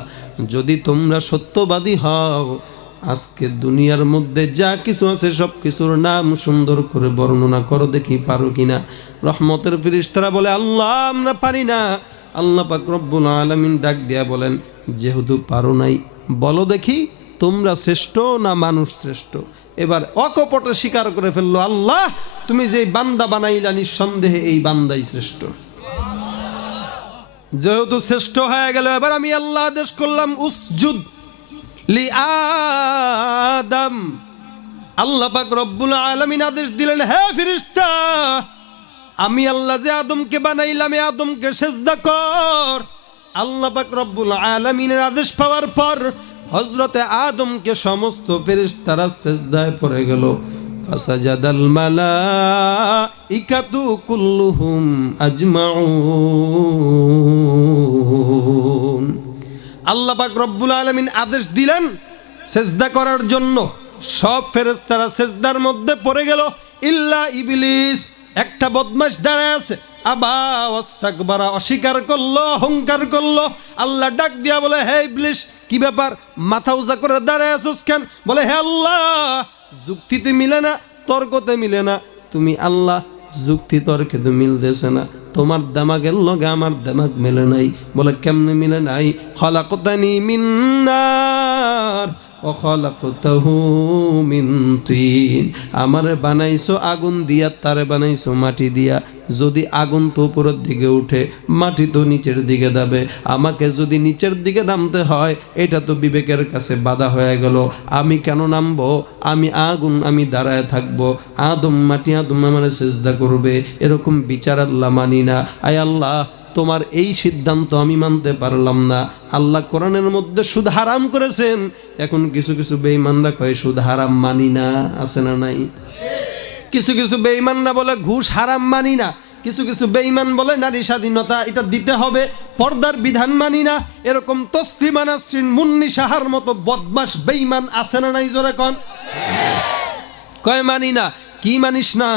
যদি তোমরা সত্যবাদী হও, আজকে দুনিয়ার মধ্যে যা কিছু আছে সব কিছুর নাম সুন্দর করে বর্ণনা করো, দেখি পারো কিনা। রহমতের ফেরেশতারা বলে, আল্লাহ আমরা পারি না। আল্লাহ পাক রব্বুল আলামিন ডাক দিয়া বলেন, যেহেতু পারো নাই, বলো দেখি তোমরা শ্রেষ্ঠ না মানুষ শ্রেষ্ঠ? এবার অকপটে স্বীকার করে ফেললো, আল্লাহ তুমি যে বান্দা বানাইলা, নিঃসন্দেহে এই বান্দাই শ্রেষ্ঠ। যেহেতু শ্রেষ্ঠ হয়ে গেল, এবার আমি আল্লাহ আদেশ করলাম, উসজুদ লি আদম। আল্লাহ পাক রব্বুল আলামিন আদেশ দিলেন, হে ফেরেশতা, আমি আল্লাহ যে আদমকে বানাইলাম, এই আদমকে সিজদা কর। আল্লাহ পাক রব্বুল আলামিনের আদেশ পাওয়ার পর হযরতে আদমকে সমস্ত ফেরেশতারা সিজদায় পড়ে গেল। ফাসাজাদাল মালাইকাতু কুল্লুহুম আজমাউন। আল্লাহ পাক রব্বুল আলামিন আদেশ দিলেন সিজদা করার জন্য। সব ফেরেশতারা সিজদার মধ্যে পড়ে গেল, ইল্লা ইবলিস, একটা বদমাশ দাঁড়ায় আছে, আবা ওয়াস্তাকবারা, অস্বীকার করলো, অহংকার করলো। আল্লাহ ডাক দিয়া বলে, হে ইবলিস, কি ব্যাপার, মাথা উঁচা করে দাঁড়ায় আছোস কেন? বলে, হে আল্লাহ, যুক্তিতে মিলে না, তর্কতে মিলে না। তুমি আল্লাহ, যুক্তি তর্কে তো মিলতেছে না, তোমার দামাগের লগে আমার দামাগ মিলে নাই। বলে, কেমনে মিলে নাই? খলাকতানি মিন নার ওয়া খালাকতাহু মিন তিন, আমারে বানাইছো আগুন দিয়া, তারে বানাইছো মাটি দিয়া। যদি আগুন তো উপরের দিকে উঠে, মাটি তো নিচের দিকে যাবে, আমাকে যদি নিচের দিকে নামতে হয়, এটা তো বিবেকের কাছে বাধা হয়ে গেল। আমি কেন নামবো? আমি আগুন, আমি দাঁড়ায় থাকবো, আদম মাটি, আদম আমারে সিজদা করবে, এরকম বিচার আল্লাহ মানি না। আয় আল্লাহ, তোমার এই সিদ্ধান্ত আমি মানতে পারলাম না। আল্লাহ কোরআনের মধ্যে সুদ হারাম করেছেন, এখন কিছু কিছু বেঈমানরা কয় সুদ হারাম মানি না, আছে না নাই? কিছু কিছু বেঈমানরা বলে ঘুষ হারাম মানি না, কিছু কিছু বেঈমান বলে নারী স্বাধীনতা এটা দিতে হবে, পর্দার বিধান মানি না। এরকম তসলিমা নাসরিন, মুন্নি সাহার মতো বদমাশ বেঈমান আছে না নাই? জোরে কোন। কয় মানি না। কি মানিস না?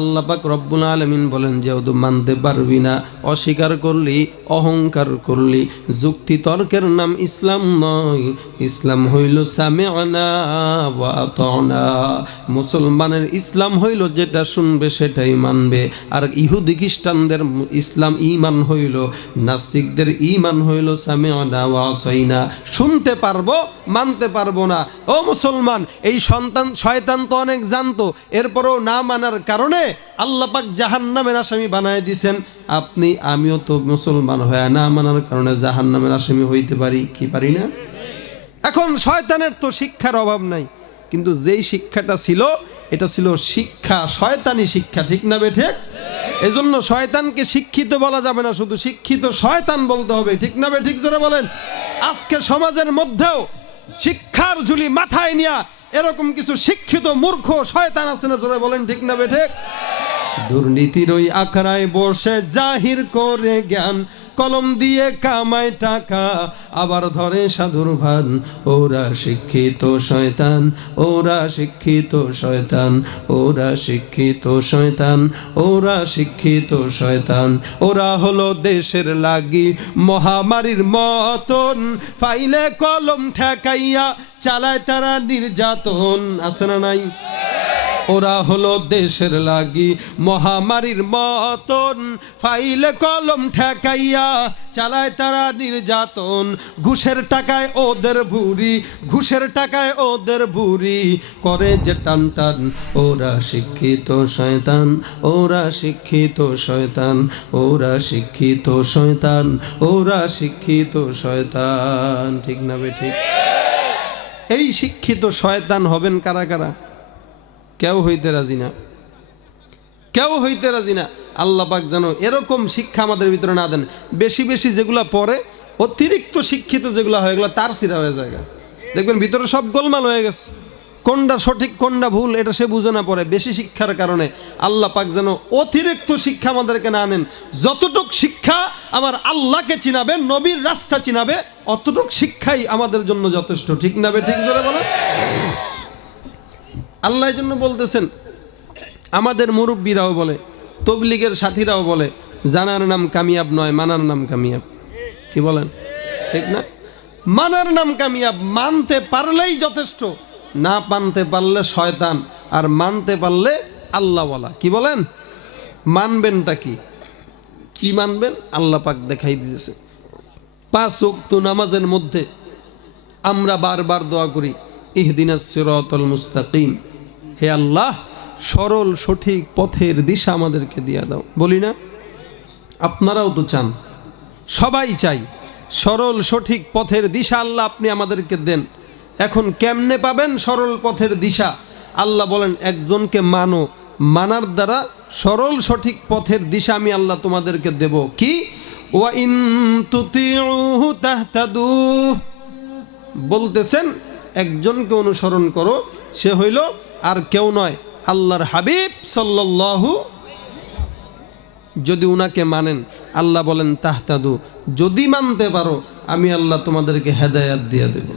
আল্লাহ পাক রব্বুল আলামিন বলেন, যেহেতু মানতে পারবি না, অস্বীকার করলি, অহংকার করলি, যুক্তি তর্কের নাম ইসলাম নয়। ইসলাম হইল সামি'না ওয়া আতা'না। মুসলমানের ইসলাম হইল যেটা শুনবে সেটাই মানবে। আর ইহুদি খ্রিস্টানদের ইসলাম ঈমান হইল, নাস্তিকদের ঈমান হইল সামি'না ওয়া আসাইনা। শুনতে পারবো, মানতে পারবো না। ও মুসলমান, এই শয়তান তো অনেক জানতো, এরপরও না মানার কারণে আল্লাহ পাক জাহান্নামের আসামি বানায় দিয়েছেন। আপনি আমিও তো মুসলমান হয়ে না মানার কারণে জাহান্নামের আসামি হইতে পারি কি পারি না? এখন শয়তানের তো শিক্ষার অভাব নাই, কিন্তু যেই শিক্ষাটা ছিল এটা ছিল শিক্ষা, শয়তানি শিক্ষা, ঠিক না বেঠে? এজন্য শয়তানকে শিক্ষিত বলা যাবে না, শুধু শিক্ষিত শয়তান বলতে হবে, ঠিক না বেঠিক? জোরে বলেন। আজকে সমাজের মধ্যেও শিক্ষার ঝুলি মাথায় নিয়া এরকম কিছু শিক্ষিত মূর্খ শয়তান আছে না? জোরে বলেন, ঠিক না বেঠে? দুর্নীতির ওই আখড়ায় বসে জাহির করে জ্ঞান, কলম দিয়ে কামায় টাকা, আবার ধরে সাধুর ভান। ওরা শিক্ষিত শয়তান, ওরা শিক্ষিত শয়তান, ওরা শিক্ষিত শয়তান, ওরা শিক্ষিত শয়তান। ওরা হলো দেশের লাগি মহামারীর মতন, ফাইলে কলম ঠেকাইয়া চালায় তারা নির্যাতন, আছে না নাই? ওরা হলো দেশের লাগি মহামারীর মতন, ফাইলে কলম ঠেকাইয়া চালায় তারা নির্যাতন। ঘুষের টাকায় ওদের বুড়ি, ঘুষের টাকায় ওদের বুড়ি করে যে টান টান। ওরা শিক্ষিত শয়তান, ওরা শিক্ষিত শয়তান, ওরা শিক্ষিত শয়তান, ওরা শিক্ষিত শয়তান, ঠিক না বেঠিক? এই শিক্ষিত শয়তান হবেন কারা কারা? কেউ হইতে রাজি না, কেউ হইতে রাজি না। আল্লাহ পাক যেন এরকম শিক্ষা আমাদের ভিতরে না দেন। বেশি বেশি যেগুলা পড়ে, অতিরিক্ত শিক্ষিত যেগুলা হয়, এগুলো তার সিরা হয়ে যায়, দেখবেন ভিতরে সব গোলমাল হয়ে গেছে, কোনটা সঠিক কোনটা ভুল এটা সে বুঝে না পড়ে। বেশি শিক্ষার কারণে আল্লাহ পাক যেন অতিরিক্ত শিক্ষা আমাদেরকে না নেন। যতটুক শিক্ষা আমার আল্লাহকে চিনাবে, নবীর রাস্তা চিনাবে, অতটুক শিক্ষাই আমাদের জন্য যথেষ্ট, ঠিক না বে ঠিক? জোরে বলো। আল্লাহ এই জন্য বলতেছেন, আমাদের মুরব্বীরাও বলে, তবলিগের সাথীরাও বলে, জানার নাম কামিয়াব নয়, মানার নাম কামিয়াব। কি বলেন, ঠিক না? মানার নাম কামিয়াব, মানতে পারলেই যথেষ্ট, না মানতে পারলে শয়তান, আর মানতে পারলে আল্লাহওয়ালা। কি বলেন? মানবেনটা কি? কি মানবেন? আল্লাহ পাক দেখাই দিয়েছে। 5 ওয়াক্ত নামাজের মধ্যে আমরা বারবার দোয়া করি, ইহদিনাস সিরাতাল মুস্তাকিম, হে আল্লাহ সরল সঠিক পথের দিশা আমাদেরকে দিয়ে দাও। বলি না? আপনারাও তো চান, সবাই চাই সরল সঠিক পথের দিশা। আল্লাহ আপনি আমাদেরকে দেন। এখন কেমনে পাবেন সরল পথের দিশা? আল্লাহ বলেন, একজনকে মানো, মানার দ্বারা সরল সঠিক পথের দিশা আমি আল্লাহ তোমাদেরকে দেব। কি? ওয়া ইন তুতিউহু তাহতাদু, বলতেছেন একজনকে অনুসরণ করো, সে হইল আর কেউ নয়, আল্লাহর হাবিব সাল্লাল্লাহু। যদি উনাকে মানেন, আল্লাহ বলেন তাহতাদু, যদি মানতে পারো আমি আল্লাহ তোমাদেরকে হেদায়াত দিয়ে দেব।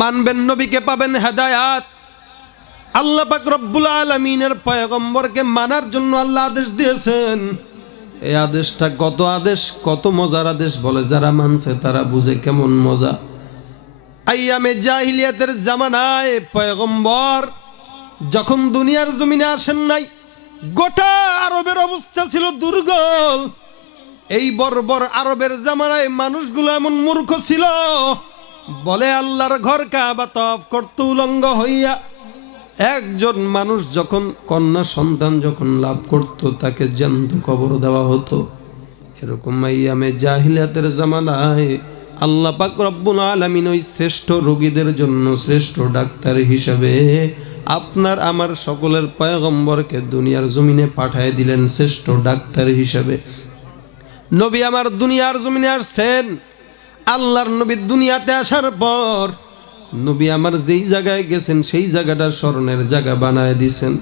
মানবেন নবীকে, পাবেন হেদায়াত। আল্লাহ পাক রব্বুল আলামিনের পয়গম্বরকে মানার জন্য আল্লাহ আদেশ দিয়েছেন। এই আদেশটা কত আদেশ, কত মজার আদেশ, বলে যারা মানছে তারা বুঝে কেমন মজা। আইয়ামে জাহিলিয়াতের জামানায় পয়গম্বর যখন দুনিয়ার জমিনে আসেন নাই, গোটা আরবের অবস্থা ছিল দুর্বল। এই বর্বর আরবের জামানায় মানুষগুলো এমন মূর্খ ছিল, বলে আল্লাহর ঘর কাবা তওয়াফ করতে উলঙ্গ হইয়া একজন মানুষ যখন কন্যা সন্তান যখন লাভ করত তাকে জ্যান্ত কবর দেওয়া হতো। এরকম আইয়ামে জাহিলিয়াতের জামানায় আল্লাহ পাক রব্বুল আলামিন ওই শ্রেষ্ঠ রোগীদের জন্য শ্রেষ্ঠ ডাক্তার হিসাবে আপনার আমার সকলের পয়গম্বরকে দুনিয়ার জমিনে পাঠিয়ে দিলেন শ্রেষ্ঠ ডাক্তার হিসাবে। নবী আমার দুনিয়ার জমিনে আসছেন। আল্লাহর নবী দুনিয়াতে আসার পর নবী আমার যেই জায়গায় গেছেন সেই জায়গাটা স্মরণের জায়গা বানায় দিছেন।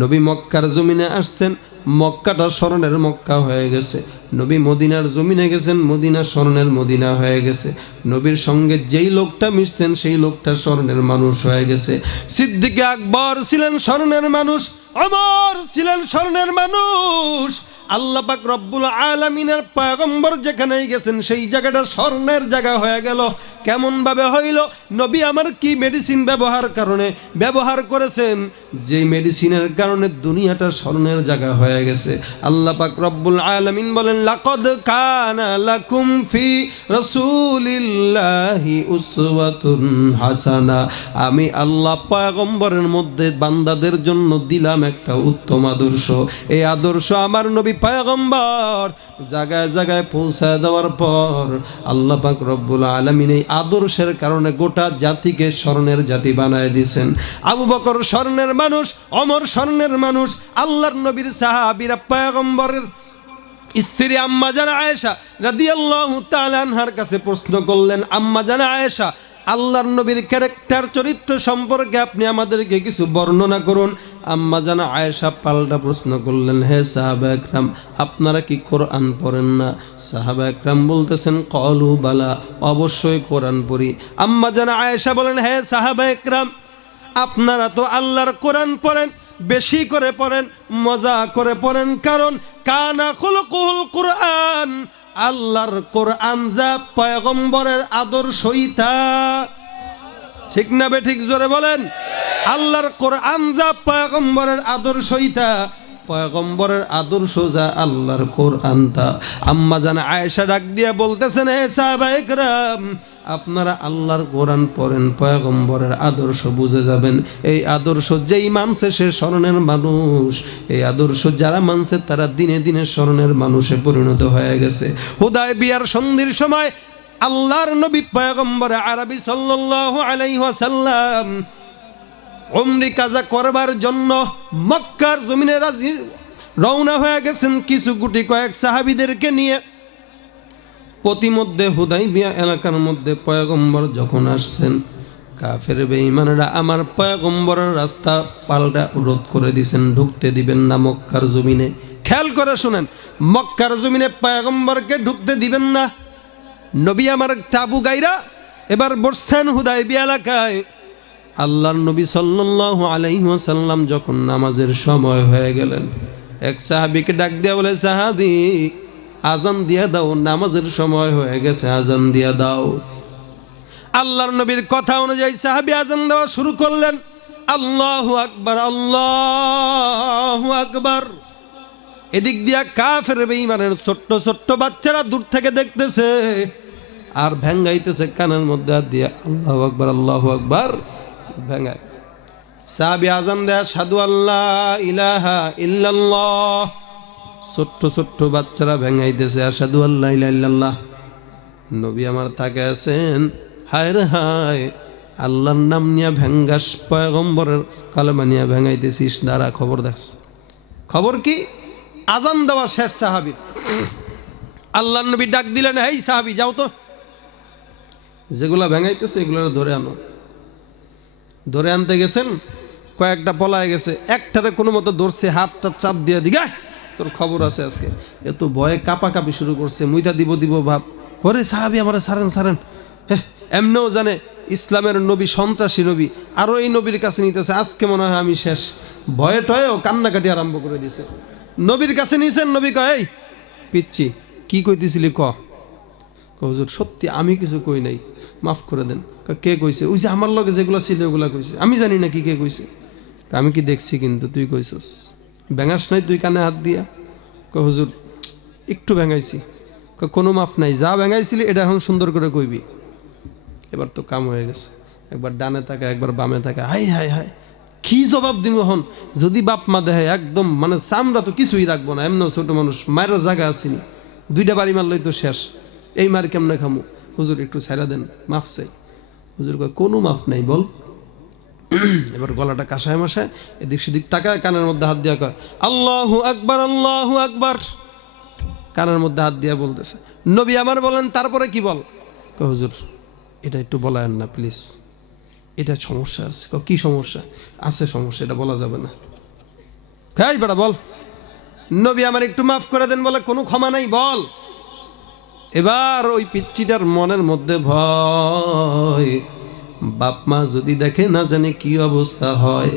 নবী মক্কার জমিনে আসছেন, মক্কাটা স্মরণের মক্কা হয়ে গেছে। নবী মদিনার জমিনে গেছেন, মদিনা স্মরণের মদিনা হয়ে গেছে। নবীর সঙ্গে যেই লোকটা মিশছেন সেই লোকটা স্মরণের মানুষ হয়ে গেছে। সিদ্দিক আকবর ছিলেন স্মরণের মানুষ, ওমর ছিলেন স্মরণের মানুষ। আল্লাহ পাক রব্বুল আলামিনের পয়গম্বর যেখানেই গেছেন সেই জায়গাটা স্মরণের জায়গা হয়ে গেল। কেমন ভাবে হইল? নবী আমার কি মেডিসিন ব্যবহার করেছেন, যে মেডিসিনের কারণে দুনিয়াটা স্মরণের জায়গা হয়ে গেছে। আল্লাহ পাক রব্বুল আলামিন বলেন, লাকাদ কানা লাকুম ফি রাসূলিল্লাহি উসওয়াতুন হাসানা। আমি আল্লাহ পয়গম্বরের মধ্যে বান্দাদের জন্য দিলাম একটা উত্তম আদর্শ। এই আদর্শ আমার নবী পয়গম্বর জায়গায় জায়গায় পৌঁছায় দেওয়ার পর আল্লাহ পাক রব্বুল আলামিন এই আদর্শের কারণে গোটা জাতিকে স্মরণের জাতি বানায় দিয়েছেন। আবু বকর স্মরণের মানুষ, ওমর স্মরণের মানুষ। আল্লাহর নবীর সাহাবীরা পয়গম্বরের স্ত্রী আম্মা জান আয়েশা রাদিয়াল্লাহু তাআলা আনহার কাছে প্রশ্ন করলেন, আম্মা জান আয়েশা, আল্লাহর নবীর ক্যারেক্টার চরিত্র সম্পর্কে আপনি আমাদেরকে কিছু বর্ণনা করুন। আম্মা জান আয়েশা পাল্টা প্রশ্ন করলেন, হে সাহাবা একরাম, আপনারা কি কোরআন পড়েন না? সাহাবা একরাম বলতেছেন, ক্বালু বালা, অবশ্যই কোরআন পড়ি। আম্মা জান আয়েশা বলেন, হে সাহাবা একরাম, আপনারা তো আল্লাহর কোরআন পড়েন, বেশি করে পড়েন, মজা করে পড়েন, কারণ কানা খুলুকুল কোরআন, আল্লাহর কোরআন যা পয়গম্বরের আদর্শই তা। ঠিক না বে ঠিক? জোরে বলেন। আল্লাহর কোরআন যা পয়গম্বরের আদর্শই তা, পয়গম্বরের আদর্শ যা আল্লাহর কোরআন তা। আম্মা জান আয়েশা ডাক দিয়া বলতেছেন, হে সাহাবায়ে কেরাম, আপনারা আল্লাহর কোরআন পড়েন, পয়গম্বরের আদর্শ বুঝে যাবেন। এই আদর্শ যেই মানছে সে স্মরণের মানুষ। এই আদর্শ যারা মানছে তারা দিনে দিনে স্মরণের মানুষে পরিণত হয়ে গেছে। হুদায়বিয়ার সন্ধির সময় আল্লাহর নবী পয়গম্বর আরবি সাল্লাল্লাহু আলাইহি ওয়াসাল্লাম উমরা কাজা করবার জন্য মক্কার জমিনে রওনা হয়ে গেছেন কিছু গুটি কয়েক সাহাবীদেরকে নিয়ে। প্রতিমধ্যে হুদায়বিয়া এলাকার মধ্যে পয়গম্বর যখন আসছেন, কাফের বেঈমানরা আমার পয়গম্বরের রাস্তা পাল্টা রোধ করে দিয়েছেন, ঢুকতে দিবেন না মক্কার জমিনে। খেয়াল করে শুনেন, মক্কার জমিনে পয়গম্বরকে ঢুকতে দিবেন না। নবী আমার তাবু গাইরা এবার বসছেন হুদায়বিয়া এলাকায়। আল্লাহর নবী সাল্লাল্লাহু আলাইহি ওয়াসাল্লাম যখন নামাজের সময় হয়ে গেলেন, এক সাহাবীকে ডাক দিয়া বলে, সাহাবী, আজান দিয়া দাও, নামাজের সময় হয়ে গেছে, আজান দিয়া দাও। আল্লাহর নবীর কথা অনুযায়ী সাহাবী আজান দেওয়া শুরু করলেন। আল্লাহু আকবার, আল্লাহু আকবার। এদিক দিয়া কাফের বেঈমানের ছোট্ট ছোট্ট বাচ্চারা দূর থেকে দেখতেছে আর ভেঙ্গাইতেছে কানের মধ্যে হাত দিয়া, আল্লাহু আকবার, আল্লাহু আকবার ভেঙ্গায়। সাহাবী আজান দেয়া, আশহাদু আল্লাহ ইলাহা ইল্লাল্লাহ। ছোট্ট ছোট্ট বাচ্চারা ভেঙ্গাইতেছে, আশহাদু আল্লাহ ইলাহা ইল্লাল্লাহ। নবী আমার তাকে আছেন, হায় রে হায়, আল্লাহর নাম নিয়ে ভেঙ্গাস, পয়গম্বরের কালেমা নিয়ে ভেঙ্গাইতেছিস, দাঁড়া খবর দেখছ। খবর কি? আজান দেওয়া শেষ সাহাবী। আল্লাহর নবী ডাক দিলেন, হেই সাহাবী, যাও তো, যেগুলা ভেঙ্গাইতেছে এগুলো ধরে আনো। ধরে আনতে গেছেন, কয়েকটা পলায় গেছে, একটারে কোনো মতো ধরছে, হাতটা চাপ দিয়ে দিগা, তোর খবর আছে আজকে। এত ভয়ে কাঁপাকাঁপি শুরু করছে, মুইতা দিব ভাব করে, সাহাবী আমার সারেন সারেন। হ্যাঁ, এমনও জানে ইসলামের নবী সন্ত্রাসী নবী, আরও এই নবীর কাছে নিতেছে, আজকে মনে হয় আমি শেষ। ভয়ে টয়েও কান্নাকাটি আরম্ভ করে দিয়েছে। নবীর কাছে নিয়েছেন, নবী কয়, এই পিচ্ছি, কি কইতেছিলি ক? হুজুর সত্যি আমি কিছু কই নাই, মাফ করে দেন। কে কইছে? ওই যে আমার লগে যেগুলো ছিল ওগুলা কইছে, আমি জানি না কি কে কইছে। আমি কি দেখছি, কিন্তু তুই কইছস, ভেঙাস নাই তুই কানে হাত দিয়া? হুজুর একটু ভেঙাইছি। কোনো মাফ নাই, যা ভেঙাইছিলি এটা এখন সুন্দর করে কইবি। এবার তো কাম হয়ে গেছে, একবার ডানে তাকায় একবার বামে তাকায়, হাই হাই হাই কি জবাব দিব হন, যদি বাপ মা দেহে একদম মানে চামড়া তো কিছুই রাখবো না, এমন ছোট মানুষ মায়ের জায়গা আসিনি, 2টা বাড়ি মারলেই তো শেষ, এই মার কেমনে খামু, হুজুর একটু ছাইড়া দেন, মাফ চাই। হুজুর কয় কোনো মাফ নাই বল। এবার গলাটা কাঁসায় মাসায় এদিক সেদিক তাকায়, কানের মধ্যে হাত দিয়া কয় আল্লাহু আকবার আল্লাহু আকবার, কানের মধ্যে হাত দিয়া বলতেছে নবী আমার বলেন তারপরে কি বল। কয় হুজুর এটা একটু বলায়েন না প্লিজ, এটা সমস্যা আছে। কি সমস্যা আছে? সমস্যা এটা বলা যাবে না। খাই বেটা বল, নবী আমার একটু মাফ করে দেন, বলে কোনো ক্ষমা নাই বল। এবার ওই পিচ্চিটার মনের মধ্যে ভয়, বাপ মা যদি দেখে না জানে কি অবস্থা হয়।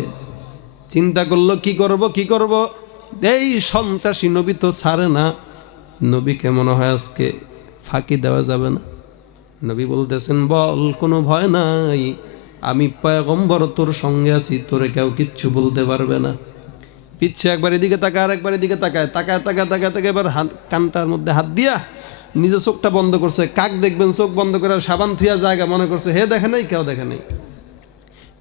চিন্তা করলো কি করব কি করব, এই সন্ত্রাসী নবী তো ছাড়ে না, নবীকে মনে হয় আজকে ফাঁকি দেওয়া যাবে না। নবী বলতেছেন বল, কোনো ভয় নাই, আমি পয়গম্বর তোর সঙ্গে আছি, তোরে কেউ কিচ্ছু বলতে পারবে না। পিচ্ছে একবার এদিকে তাকায় আর একবার এদিকে তাকায়, তাকায় তাকায় তাকায় তাকায়, এবার হাত কানটার মধ্যে হাত দিয়া নিজে চোখটা বন্ধ করছে। কাক দেখবেন চোখ বন্ধ করে সাবান থুয়া জায়গা মনে করছে হে দেখে নাই, কেউ দেখে নাই।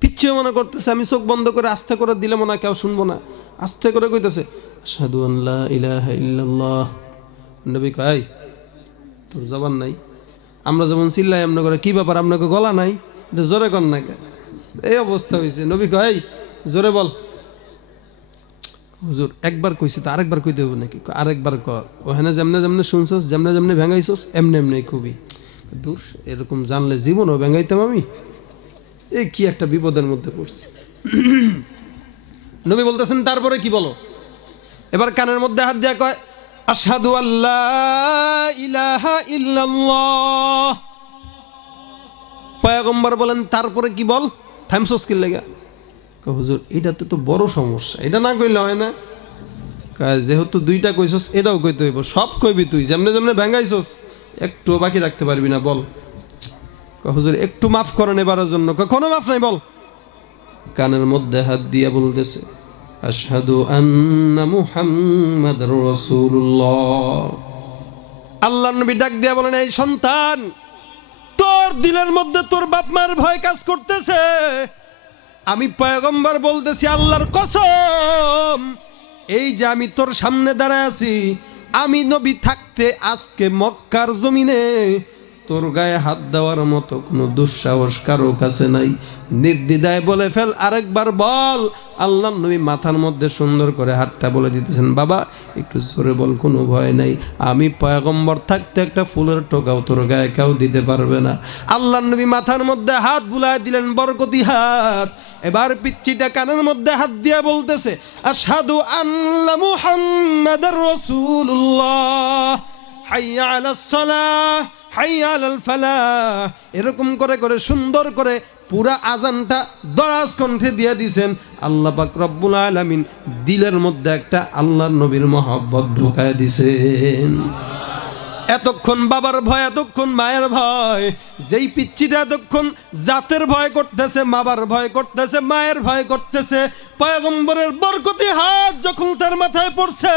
পিচ্ছেও মনে করতেছে আমি চোখ বন্ধ করে আস্তে করে দিলে মনে হয় কেউ শুনবো না, আস্তে করে কইতেছে আশহাদু আন লা ইলাহা ইল্লাল্লাহ। নবী কয় তোর জবান নাই? আমরা যেমন চিল্লাই এমন করে, কি ব্যাপার আপনাকে গলা নাই, এটা জোরে কর না। এই অবস্থা হয়েছে। নবী কয় জোরে বল। হুজুর একবার কইছি তো আরেকবার কইতে হবে নাকি? আরেকবার ক। ওখানে যেমনে যেমনে শুনছস, যেমনে যেমনে ভেঙাইছস এমনি এমনি খুবই দূর, এরকম জানলে জীবনও ভেঙাইতাম আমি। এই কি একটা বিপদের মধ্যে পড়ছি। নবী বলতেছেন তারপরে কি বলো। এবার কানের মধ্যে হাত দিয়া কয় আশহাদু আল্লা ইলাহা ইল্লাল্লাহ। পয়গম্বর বলেন তারপরে কি বল, থামছস কি লাগা? হুজুর এটাতে তো বড় সমস্যা, এটা না কইলে হয় না। যেহেতু 2টা কইছস এটাও কইতে হইব, সব কইবি তুই, যেমনে যেমনে ভেঙাইছস একটু বাকি রাখতে পারবি না, বল। হুজুর একটু মাফ করেন এবারের জন্য। কোনো মাফ নাই বল। কানের মধ্যে হাত দিয়ে বলতেছে আশহাদু আন্না মুহাম্মাদুর রাসূলুল্লাহ। আল্লাহর নবী ডাক দিয়া বলেন এই সন্তান, তোর দিলের মধ্যে তোর বাপ মার ভয় কাজ করতেছে, আমি পয়গম্বর বলতেছি আল্লাহর কসম, এই যে আমি তোর সামনে দাঁড়ায় আছি, আমি নবী থাকতে আজকে মক্কার জমিনে তোর গায়ে হাত দেওয়ার মতো কোনো দুঃসাহস কারো কাছে নাই। নির্দ্বিধায় বলে ফেল, আরেকবার বল। আল্লাহর নবী মাথার মধ্যে সুন্দর করে হাতটা বলে দিতেছেন বাবা একটু জোরে বল, কোনো ভয় নাই, আমি পয়গম্বর থাকতে একটা ফুলের টোকাও তোর গায়ে কেউ দিতে পারবে না। আল্লাহর নবী মাথার মধ্যে হাত বুলায় দিলেন, বরকতি হাত। এবার পিচ্চিটা কানের মধ্যে হাত দিয়ে বলতেছে আশহাদু আন্না মুহাম্মাদুর রাসূলুল্লাহ, হাইয়া আলাস সালাহ হাইয়া আলাল ফালাহ। এরকম করে করে সুন্দর করে পুরা আজানটা দরাজ কণ্ঠে দিয়ে দিছেন। আল্লাহ পাক রব্বুল আলামিন দিলের মধ্যে একটা আল্লাহর নবীর মহব্বত ঢুকায় দিছেন। এতক্ষণ বাবার ভয়, এতক্ষণ মায়ের ভয়, যেই পিচ্চিটা এতক্ষণ জাতের ভয় করতেছে, বাবার ভয় করতেছে, মায়ের ভয় করতেছে, পয়গম্বরের বরকতি হাত যখন তার মাথায় পড়ছে,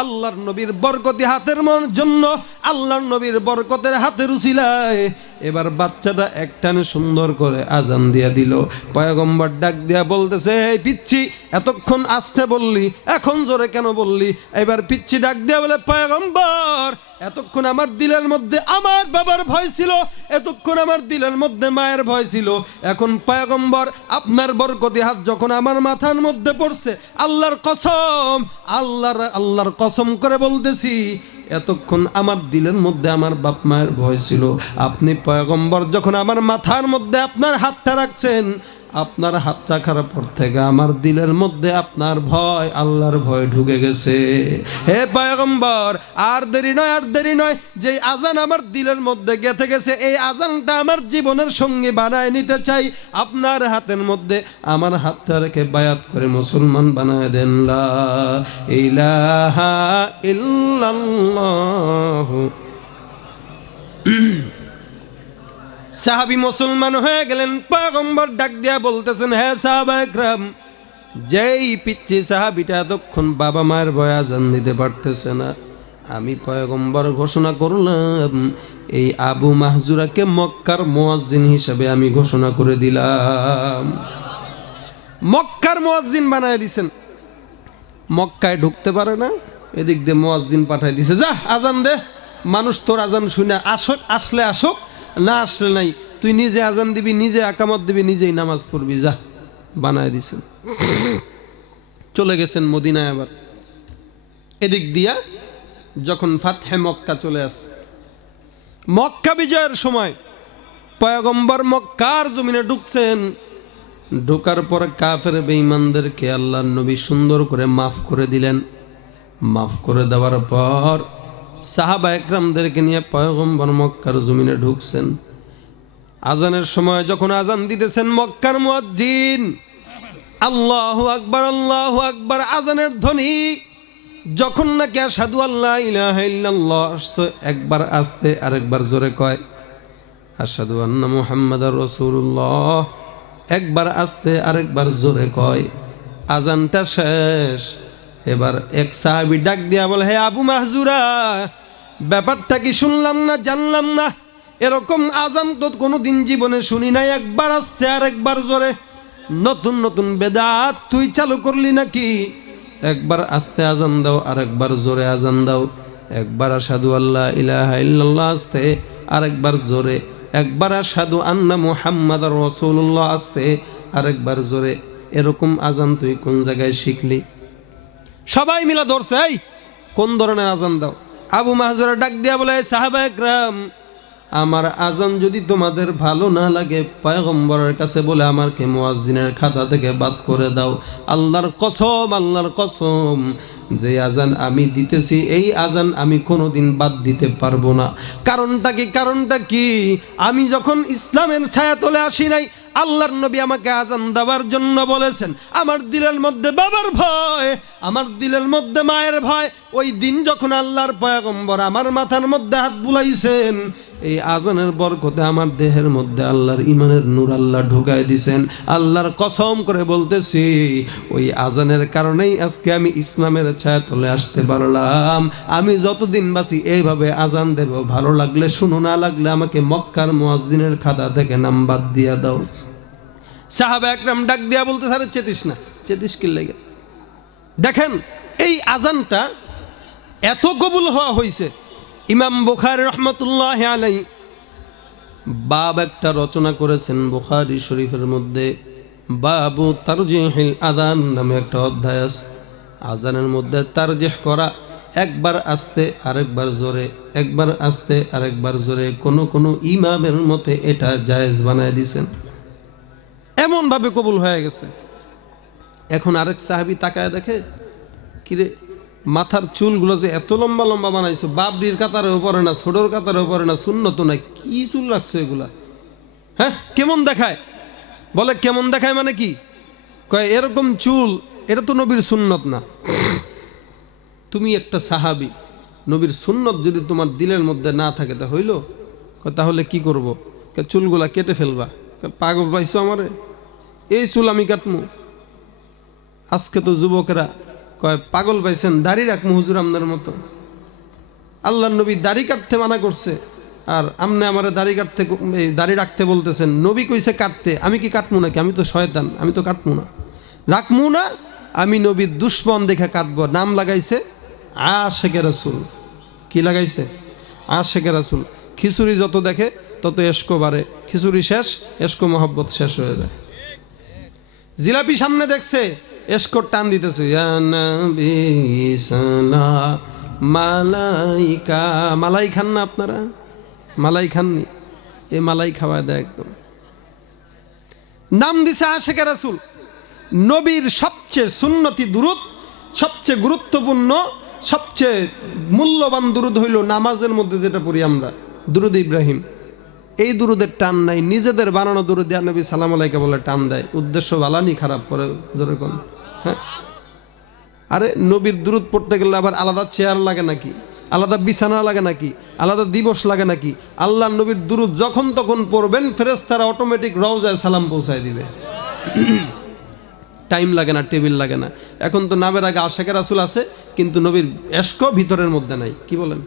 আল্লাহর নবীর বরকতি হাতের জন্য, আল্লাহর নবীর বরকতের হাতের উসিলায় এবার বাচ্চাটা একটানে সুন্দর করে আজান দিয়া দিল। পয়গম্বর ডাক দিয়া বলতেছে এই পিচ্চি, এতক্ষণ আস্তে বললি, এখন জোরে কেন বললি? এবার পিচ্চি ডাক দিয়া বলে পয়গম্বর, এতক্ষণ আমার দিলের মধ্যে আমার বাবার ভয় ছিল, এতক্ষণ আমার দিলের মধ্যে মায়ের ভয় ছিল, এখন পয়গম্বর আপনার বরকতি হাত যখন আমার মাথার মধ্যে পড়ছে, আল্লাহর কসম, আল্লাহর কসম করে বলতেছি, এতক্ষণ আমার দিলের মধ্যে আমার বাপ মায়ের ভয় ছিল, আপনি পয়গম্বর যখন আমার মাথার মধ্যে আপনার হাতটা রাখছেন, আপনার হাত রাখার পর থেকে আমার দিলের মধ্যে আপনার ভয়, আল্লাহর ভয় ঢুকে গেছে। হে পয়গম্বর, আর দেরি নয়, আর দেরি নয়, যে আজান আমার দিলের মধ্যে গেঁথে গেছে, এই আজানটা আমার জীবনের সঙ্গে বানায় নিতে চাই, আপনার হাতের মধ্যে আমার হাতটা রেখে বায়াত করে মুসলমান বানায় দেন। লা ইলাহা ইল্লাল্লাহ। সাহাবী মুসলমান হয়ে গেলেন। পয়গম্বর ডাক দিয়া বলতেছেন হে সাহাবা একরাম, যেই পিচ্চি সাহাবীটা এতক্ষণ বাবা মায়ের ভয়ে আজান দিতে পারতেছে না, আমি পয়গম্বর ঘোষণা করলাম, এই আবু মাহজুরাকে মক্কার মুয়াজ্জিন হিসেবে আমি ঘোষণা করে দিলাম। মক্কার মুয়াজ্জিন বানায় দিছেন। মক্কায় ঢুকতে পারে না, এদিক দিয়ে মুয়াজ্জিন পাঠায় দিছে, যা আজান দে, মানুষ তোর আজান শুনে আসলে আসুক, না আসলে নাই, তুই নিজে আজান দিবি, নিজে আকামত দিবি, নিজেই নামাজ পড়বি, যা। বানায় দিছেন। চলে গেছেন মদিনায়। আবার এদিক দিয়া যখন ফাতহে মক্কা চলে আসে, মক্কা বিজয়ের সময় পয়গম্বর মক্কার জমিনে ঢুকছেন। ঢোকার পর কাফের বেঈমানদেরকে আল্লাহর নবী সুন্দর করে মাফ করে দিলেন। মাফ করে দেওয়ার পর সাহাবা একরামদেরকে নিয়ে পয়গম্বর মক্কার জমিনে ঢুকছেন। আজানের সময় যখন আজান দিতেছেন, মক্কার মুয়াজ্জিন আল্লাহু আকবার আল্লাহু আকবার আজানের ধ্বনি যখন নাকি আশহাদু আল্লা ইলাহা ইল্লাল্লাহ, একবার আস্তে আরেকবার জোরে কয়, আশহাদু আন্না মুহাম্মাদার রাসূলুল্লাহ, একবার আস্তে আরেকবার জোরে কয়। আজানটা শেষ। এবার এক সাহাবী ডাক দিয়া বলে, হে আবু মাহজুরা, ব্যাপারটা কি শুনলাম না জানলাম না, এরকম আজান তো কোনোদিন জীবনে শুনি নাই, একবার আস্তে আরেকবার জোরে, নতুন নতুন বেদাত তুই চালু করলি নাকি? একবার আস্তে আজান দাও, আরেকবার জোরে আজান দাও, একবার আশহাদু আল্লা ইলাহা ইল্লাল্লাহ আস্তে, আরেকবার জোরে, একবার আশহাদু আন্না মুহাম্মাদার রাসূলুল্লাহ আস্তে, আরেকবার জোরে, এরকম আজান তুই কোন জায়গায় শিখলি? সবাই মিলা ধরছে, এই কোন ধরনের আজান দাও? আবু মাহজুরা ডাক দিয়া বলে, সাহাবা একরাম, আমার আজান যদি তোমাদের ভালো না লাগে, পয়গম্বরের কাছে বলে আমাকে মুয়াজ্জিনের খাতা থেকে বাদ করে দাও। আল্লাহর কসম, আল্লাহর কসম, যে আজান আমি দিতেছি এই আজান আমি কোনোদিন বাদ দিতে পারবো না। কারণটা কি? কারণটা কি? আমি যখন ইসলামের ছায়াতলে আসি নাই, আল্লাহর নবী আমাকে আজান দেওয়ার জন্য বলেছেন। আমার দিলের মধ্যে বাবার ভয়, আমার দিলের মধ্যে মায়ের ভয়। ওই দিন যখন আল্লাহর পয়গম্বর আমার মাথার মধ্যে হাত বুলাইছেন, এই আজানের বরকতে আমার দেহের মধ্যে আল্লাহর ইমানের নূর আল্লাহ ঢুকাই দিছেন। আল্লাহর কসম করে বলতেছি, ওই আজানের কারণেই আজকে আমি ইসলামের ছায়াতলে আসতে পারলাম। আমি যতদিন বাঁচি এইভাবে আজান দেব, ভালো লাগলে শুনো, না লাগলে আমাকে মক্কার মুয়াজ্জিনের খাতা থেকে নাম বাদ দিয়া দাও। সাহাবা একরাম ডাক দিয়া বলতে, আরে চেতিস না, চেতিস কি লাগে? দেখেন এই আজানটা এত কবুল হওয়া হয়েছে, ইমাম বুখারী রহমতুল্লাহ আলাইহি বাব একটা রচনা করেছেন বুখারী শরীফের মধ্যে, বাবু তারজিহিল আযান নামে একটা অধ্যায় আছে। আজানের মধ্যে তারজিহ করা, একবার আস্তে আরেকবার জোরে, একবার আস্তে আরেকবার জোরে, কোন কোন ইমামের মতে এটা জায়েজ বানায় দিয়েছেন। এমন ভাবে কবুল হয়ে গেছে। এখন আরেক সাহাবী তাকায় দেখে, কিরে মাথার চুলগুলো যে এত লম্বা লম্বা বানাইছো, বাবরির কাতারে উপরে না, ছোটর কাতারে উপরে না, সুন্নত না, কি চুল রাখছো এগুলা? হ্যাঁ, কেমন দেখায়? বলে কেমন দেখায় মানে কি? কয় এরকম চুল, এটা তো নবীর সুন্নত না। তুমি একটা সাহাবী, নবীর সুন্নত যদি তোমার দিলের মধ্যে না থাকে তা হইল? তাহলে কি করবো? চুলগুলা কেটে ফেলবা। পাগল পাইছো আমারে? এই চুল আমি কাটমু? আজকে তো যুবকেরা কয় পাগল পাইছেন, দাড়ি রাখমু হুজুর আপনার মতো। আল্লাহর নবী দাড়ি কাটতে মানা করছে, আর আমনে আমারে দাড়ি রাখতে বলতেছেন। নবী কইছে কাটতে, আমি কি কাটমু নাকি? আমি তো শয়তান, আমি তো কাটমু না, রাখমু না। আমি নবীর দুশ্মন দেখে কাটবো। নাম লাগাইছে আশেকে রাসূল। কি লাগাইছে? আশেকে রাসূল। খিচুড়ি যত দেখে তত এশকো বাড়ে, খিচুড়ি শেষ, এশকো মহব্বত শেষ হয়ে যায়। জিলাপি সামনে দেখছে, এশকোর টান দিতেছে, ইয়া নবী সালাম মালাইকা। মালাই খান না আপনারা? মালাই খাননি? এই মালাই খাওয়া দেয় একদম। নাম দিছে আশেকে রাসূল। নবীর সবচেয়ে সুন্নতি দুরূদ, সবচেয়ে গুরুত্বপূর্ণ, সবচেয়ে মূল্যবান দুরূদ হইল নামাজের মধ্যে যেটা পড়ি আমরা, দুরূদ ইব্রাহিম। এই দুরূদের টান নাই। নিজেদের বানানো দুরূদ ইয়া নবী সালাম আলাইকা বলে টান দেয়। উদ্দেশ্য বালানি, খারাপ করে যেরকম। হ্যাঁ, আরে নবীর দুরূদ পড়তে গেলে আবার আলাদা চেয়ার লাগে নাকি? আলাদা বিছানা লাগে নাকি? আলাদা দিবস লাগে নাকি? আল্লাহ নবীর দুরূদ যখন তখন পড়বেন, ফেরেশতারা অটোমেটিক রওজায় সালাম পৌঁছায় দিবে। টাইম লাগে না, টেবিল লাগে না। এখন তো নামের আগে আশেকে রাসূল আছে, কিন্তু নবীর এশকও ভিতরের মধ্যে নাই। কি বলেন?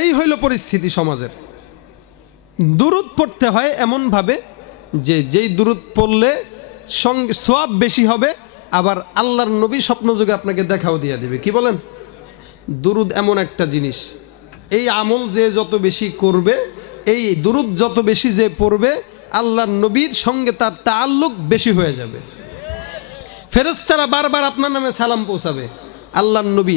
এই হইল পরিস্থিতি সমাজের। দুরূদ পড়তে হয় এমনভাবে যে যেই দুরূদ পড়লে সঙ্গে সওয়াব বেশি হবে, আবার আল্লাহর নবী স্বপ্নযোগে আপনাকে দেখাও দিয়ে দেবে। কি বলেন? দুরূদ এমন একটা জিনিস, এই আমল যে যত বেশি করবে, এই দুরূদ যত বেশি যে পড়বে, আল্লাহর নবীর সঙ্গে তার তাআল্লুক বেশি হয়ে যাবে। ফেরেশতারা বারবার আপনার নামে সালাম পৌঁছাবে। আল্লাহর নবী,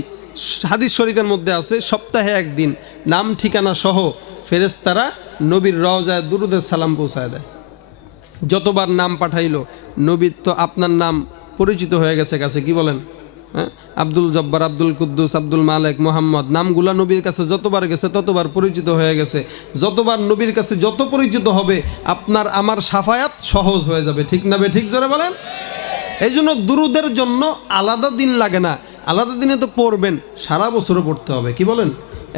হাদিস শরীফের মধ্যে আছে, সপ্তাহে একদিন নাম ঠিকানা সহ ফেরেশতারা নবীর রওজায় দুরূদের সালাম পৌঁছায় দেয়। যতবার নাম পাঠাইলো, নবীর তো আপনার নাম পরিচিত হয়ে গেছে কাছে। কি বলেন? হ্যাঁ, আব্দুল জব্বার, আব্দুল কুদ্দুস, আব্দুল মালেক, মোহাম্মদ, নামগুলা নবীর কাছে যতবার গেছে ততবার পরিচিত হয়ে গেছে। যতবার নবীর কাছে যত পরিচিত হবে, আপনার আমার সাফায়াত সহজ হয়ে যাবে। ঠিক না বে ঠিক? জোরে বলেন। এই জন্য দুরূদের জন্য আলাদা দিন লাগে না। আলাদা দিনে তো পড়বেন, সারা বছরও পড়তে হবে। কি বলেন?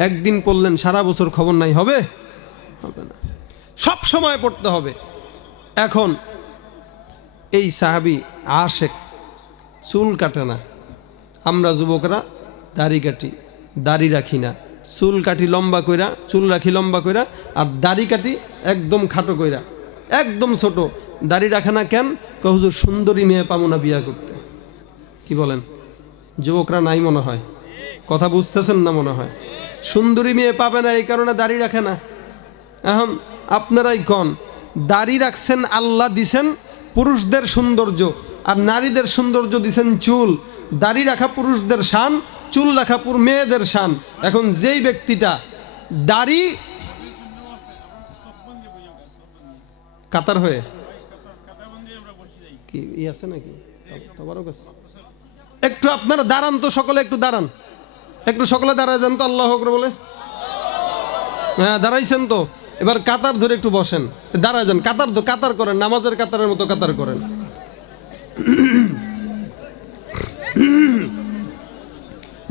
একদিন পড়লেন সারা বছর খবর নাই, হবে? হবে না, সব সময় পড়তে হবে। এখন এই সাহাবী আশেক, চুল কাটে না। আমরা যুবকরা দাড়ি কাটি, দাড়ি রাখি না। চুল কাটি লম্বা কইরা, চুল রাখি লম্বা কইরা, আর দাড়ি কাটি একদম খাটো কইরা, একদম ছোট। দাড়ি রাখে না কেন? হুজুর সুন্দরী মেয়ে পাবো না বিয়া করতে। কি বলেন? যুবকরা নাই মনে হয়, কথা বুঝতেছেন না মনে হয়। সুন্দরী মেয়ে পাবে না, এই কারণে দাড়ি রাখে না। এখন আপনারাই কন, দাড়ি রাখছেন আল্লাহ দিছেন পুরুষদের সৌন্দর্য, আর নারীদের সৌন্দর্য দিছেন চুল। দাড়ি রাখা পুরুষদের শান, চুল রাখা মেয়েদের শান। এখন যেই ব্যক্তিটা দাড়ি কাতার হয়ে কি আছে নাকি, একটু আপনারা দাঁড়ান তো, সকলে একটু দাঁড়ান, একটু সকলে দাঁড়ায় যান তো, আল্লাহু আকবার বলে। হ্যাঁ, দাঁড়াইছেন তো, এবার কাতার ধরে একটু বসেন, দাঁড়ায় যান। কাতার করেন, নামাজের কাতারের মতো কাতার করেন।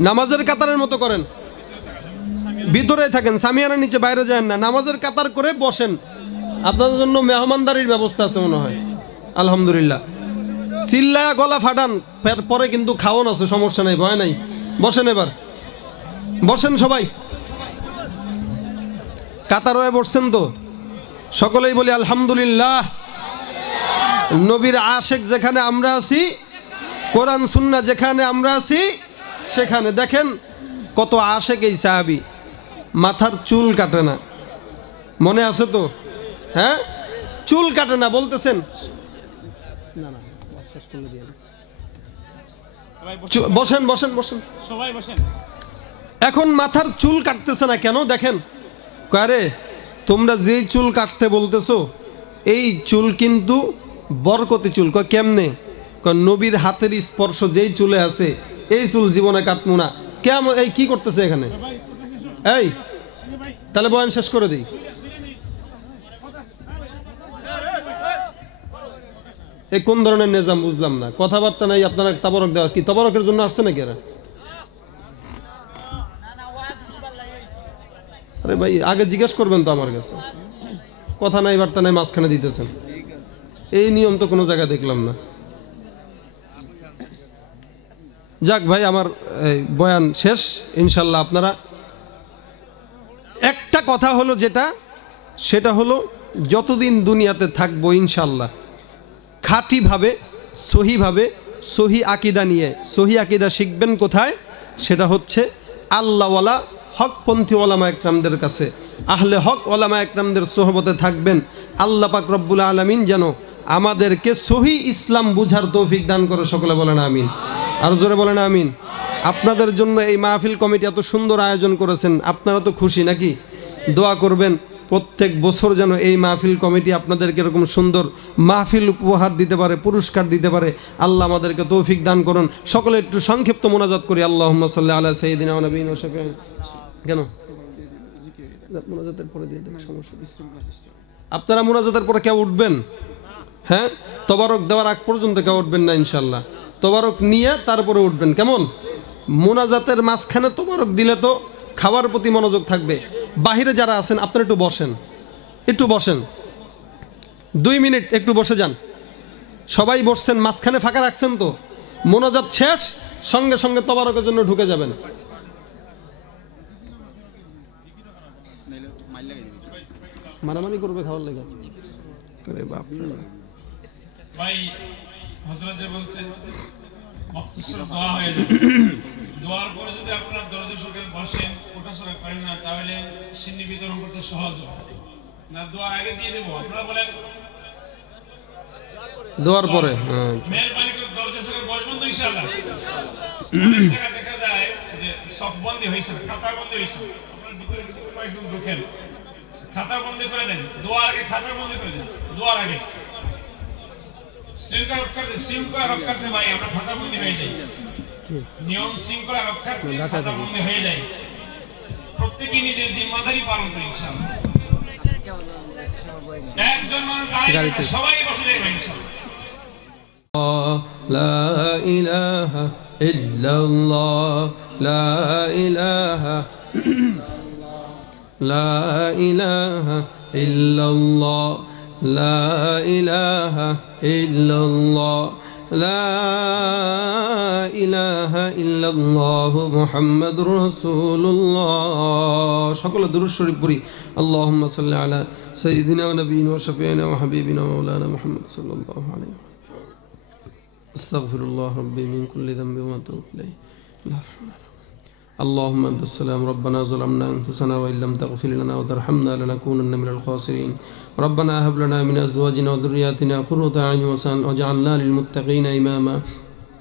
নামাজের কাতারের মতো করেন, ভিতরে থাকেন, সামিয়ানা নিচে বাইরে যান না। নামাজের কাতার করে বসেন। আপনাদের জন্য মেহমানদারির ব্যবস্থা আছে মনে হয়, আলহামদুলিল্লাহ। চিল্লায়া গলা ফাটান, পরে কিন্তু খাওয়ান আছে, সমস্যা নাই, ভয় নাই। বসেন, এবার বসেন সবাই। কাতার হয়ে বসছেন তো? সকলেই বলি আলহামদুলিল্লাহ। নবীর আশেক যেখানে আমরা আছি, কোরআন সুন্নাহ যেখানে আমরা আছি, সেখানে দেখেন কত আশেক এই সাহাবী। মাথার চুল কাটে না, মনে আছে তো? হ্যাঁ, চুল কাটে না, বলতেছেন না না, বসেন বসেন বসেন সবাই বসেন। এখন মাথার চুল কাটতেছে না কেন? দেখেন, আরে তোমরা যেই চুল কাটতে বলতেছো, এই চুল কিন্তু বরকতি চুল। কয় কেমনে? কয় নবীর হাতের স্পর্শ যেই চুলে আছে, এই চুল জীবনে কাটবো না। কেমন? এই কি করতেছে এখানে? এই তাহলে বয়ান শেষ করে দিই। এই কোন ধরনের নিজাম বুঝলাম না, কথাবার্তা নাই। আপনারা তাবারক দেওয়া কি তাবারকের জন্য আসছে নাকি এরা? আরে ভাই, আগে জিজ্ঞেস করবেন তো আমার কাছে। কথা নাই, বার্তা নাই, মাঝখানে দিতেছেন। এই নিয়ম তো কোনো জায়গায় দেখলাম না। যাক ভাই, আমার বয়ান শেষ ইনশাল্লাহ। আপনারা একটা কথা হলো যেটা, সেটা হলো যতদিন দুনিয়াতে থাকবো ইনশাল্লাহ খাঁটিভাবে, সহিভাবে, সহি আকিদা নিয়ে। সহি আকিদা শিখবেন কোথায়? সেটা হচ্ছে আল্লাহওয়ালা হকপন্থী ওলামা একরামদের কাছে। আহলে হক ওলামা একরামদের সোহবতে থাকবেন। আল্লাহ পাক রব্বুল আলামিন যেন আমাদেরকে সহি ইসলাম বুঝার তৌফিক দান করে। সকলে বলেন আমিন, আর জোরে বলেন আমিন। আপনাদের জন্য এই মাহফিল কমিটি এত সুন্দর আয়োজন করেছেন, আপনারা তো খুশি নাকি? দোয়া করবেন প্রত্যেক বছর যেন এই মাহফিল কমিটি আপনাদেরকে এরকম সুন্দর মাহফিল উপহার দিতে পারে, পুরস্কার দিতে পারে। আল্লাহ আমাদেরকে তৌফিক দান করুন। সকলে একটু সংক্ষিপ্ত মোনাজাত করি। আল্লাহুম্মা সাল্লি আলা সাইয়্যিদিনা ওয়া নাবিয়িনা ওয়া শাফিঈনা। কেন মোনাজাতের পরে দিয়ে দেন, সমস্যা। আপনারা মোনাজাতের পরে কেউ উঠবেন? হ্যাঁ, তবারক দেওয়ার আগ পর্যন্ত কেউ উঠবেন না ইনশাল্লাহ। তবারক নিয়ে তারপরে উঠবেন, কেমন? মোনাজাতের মাঝখানে তবারক দিলে তো খাওয়ার প্রতি মনোযোগ থাকবে। বাহিরে যারা আছেন আপনারা একটু বসেন, একটু বসেন। 2 মিনিট একটু বসে যান। সবাই বসছেন, মাঝখানে ফাঁকা রাখছেন তো? মোনাজাত শেষ, সঙ্গে সঙ্গে তবারকের জন্য ঢুকে যাবেন। মারামারি করবে খাওয়ার লেগে। আরে বাপ রে বাপ। ভাই হযরত যে বলছেন মখতুসর দোয়া হয়ে যাবে, দোয়ার পরে যদি আপনার দরজা শুকে বসেন ওঠাসরা করেন না, তাহলে সিন্নি বিতরণ করতে সহজ হবে না। দোয়া আগে দিয়ে দেবো, আপনারা বলেন দোয়ার পরে মেহরবানি করে দরজা শুকে বসবেন তো ইনশাআল্লাহ। দেখা যায় যে সফ বন্ধ হয়েছে, খাতা বন্ধ হয়েছে, আপনার ভিতরে কয়েকজন ঢোকেন, খাতা বন্ধ করে দেন, দোয়ার আগে খাতা বন্ধ করে দেন, দোয়ার আগে শৃঙ্খলা রক্ষার্থে ভাই আমরা খাতাবন্দি হয়ে যাই, নিয়ম শৃঙ্খলা রক্ষার্থে খাতাবন্দি হয়ে যাই। প্রত্যেকে নিজের জিম্মাদারি পালন করি ইনশাআল্লাহ। একজন মানুষ দাঁড়িয়ে সবাই বসে যাই ভাই ইনশাআল্লাহ। লা ইলাহা ইল্লাল্লাহ, লা ইলাহা লা ইলাহা ইল্লাল্লাহ, লা ইলাহা ইল্লাল্লাহ, লা ইলাহা ইল্লাল্লাহ মুহাম্মাদুর রাসূলুল্লাহ। সকলে দুরূদ শরীফ পড়ি। আল্লাহুম্মা সাল্লি আলা সাইয়্যিদিনা ওয়া নাবিয়িনা ওয়া শাফিঈনা ওয়া হাবিবিনা ওয়া মাওলানা মুহাম্মদ সাল্লাল্লাহু আলাইহি ওয়া সাল্লাম। আস্তাগফিরুল্লাহ রাব্বি মিন কুল্লি যামবি ওয়া আতুবু ইলাইহি। اللهم أنت السلام ربنا ظلمنا أنفسنا وإن لم تغفر لنا وترحمنا لنكونن من الخاسرين ربنا هب لنا من أزواجنا وذرياتنا قرة أعين واجعلنا للمتقين إماما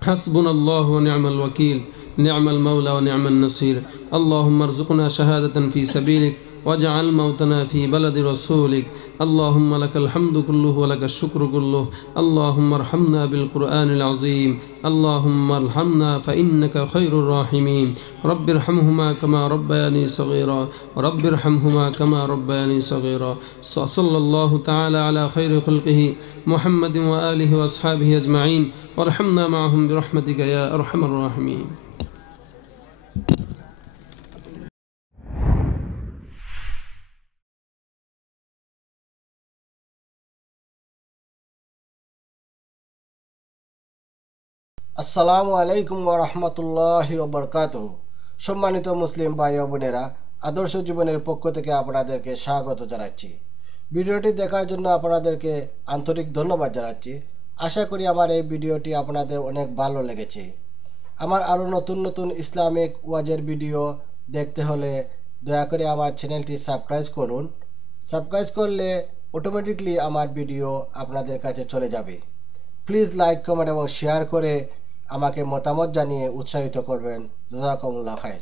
حسبنا الله ونعم الوكيل نعم المولى ونعم النصير اللهم ارزقنا شهادة في سبيلك واجعل موتنا في بلد رسولك اللهم لك الحمد كله ولك الشكر كله اللهم ارحمنا بالقرآن العظيم اللهم ارحمنا فإنك خير الراحمين رب ارحمهما كما ربياني صغيرا رب ارحمهما كما ربياني صغيرا صلى الله تعالى على خير خلقه محمد وآله وأصحابه أجمعين وارحمنا معهم برحمتك يا أرحم الراحمين. আসসালামু আলাইকুম ওয়া রাহমাতুল্লাহি ওয়া বারাকাতুহু। সম্মানিত মুসলিম ভাই ও বোনেরা, আদর্শ জীবনের পক্ষ থেকে আপনাদেরকে স্বাগত জানাচ্ছি। ভিডিওটি দেখার জন্য আপনাদেরকে আন্তরিক ধন্যবাদ জানাচ্ছি। আশা করি আমার এই ভিডিওটি আপনাদের অনেক ভালো লেগেছে। আমার আরও নতুন নতুন ইসলামিক ওয়াজের ভিডিও দেখতে হলে দয়া করে আমার চ্যানেলটি সাবস্ক্রাইব করুন। সাবস্ক্রাইব করলে অটোমেটিকলি আমার ভিডিও আপনাদের কাছে চলে যাবে। প্লিজ লাইক, কমেন্ট এবং শেয়ার করে আমাকে মতামত জানিয়ে উৎসাহিত করবেন। জাযাকুমুল্লাহ খাইর।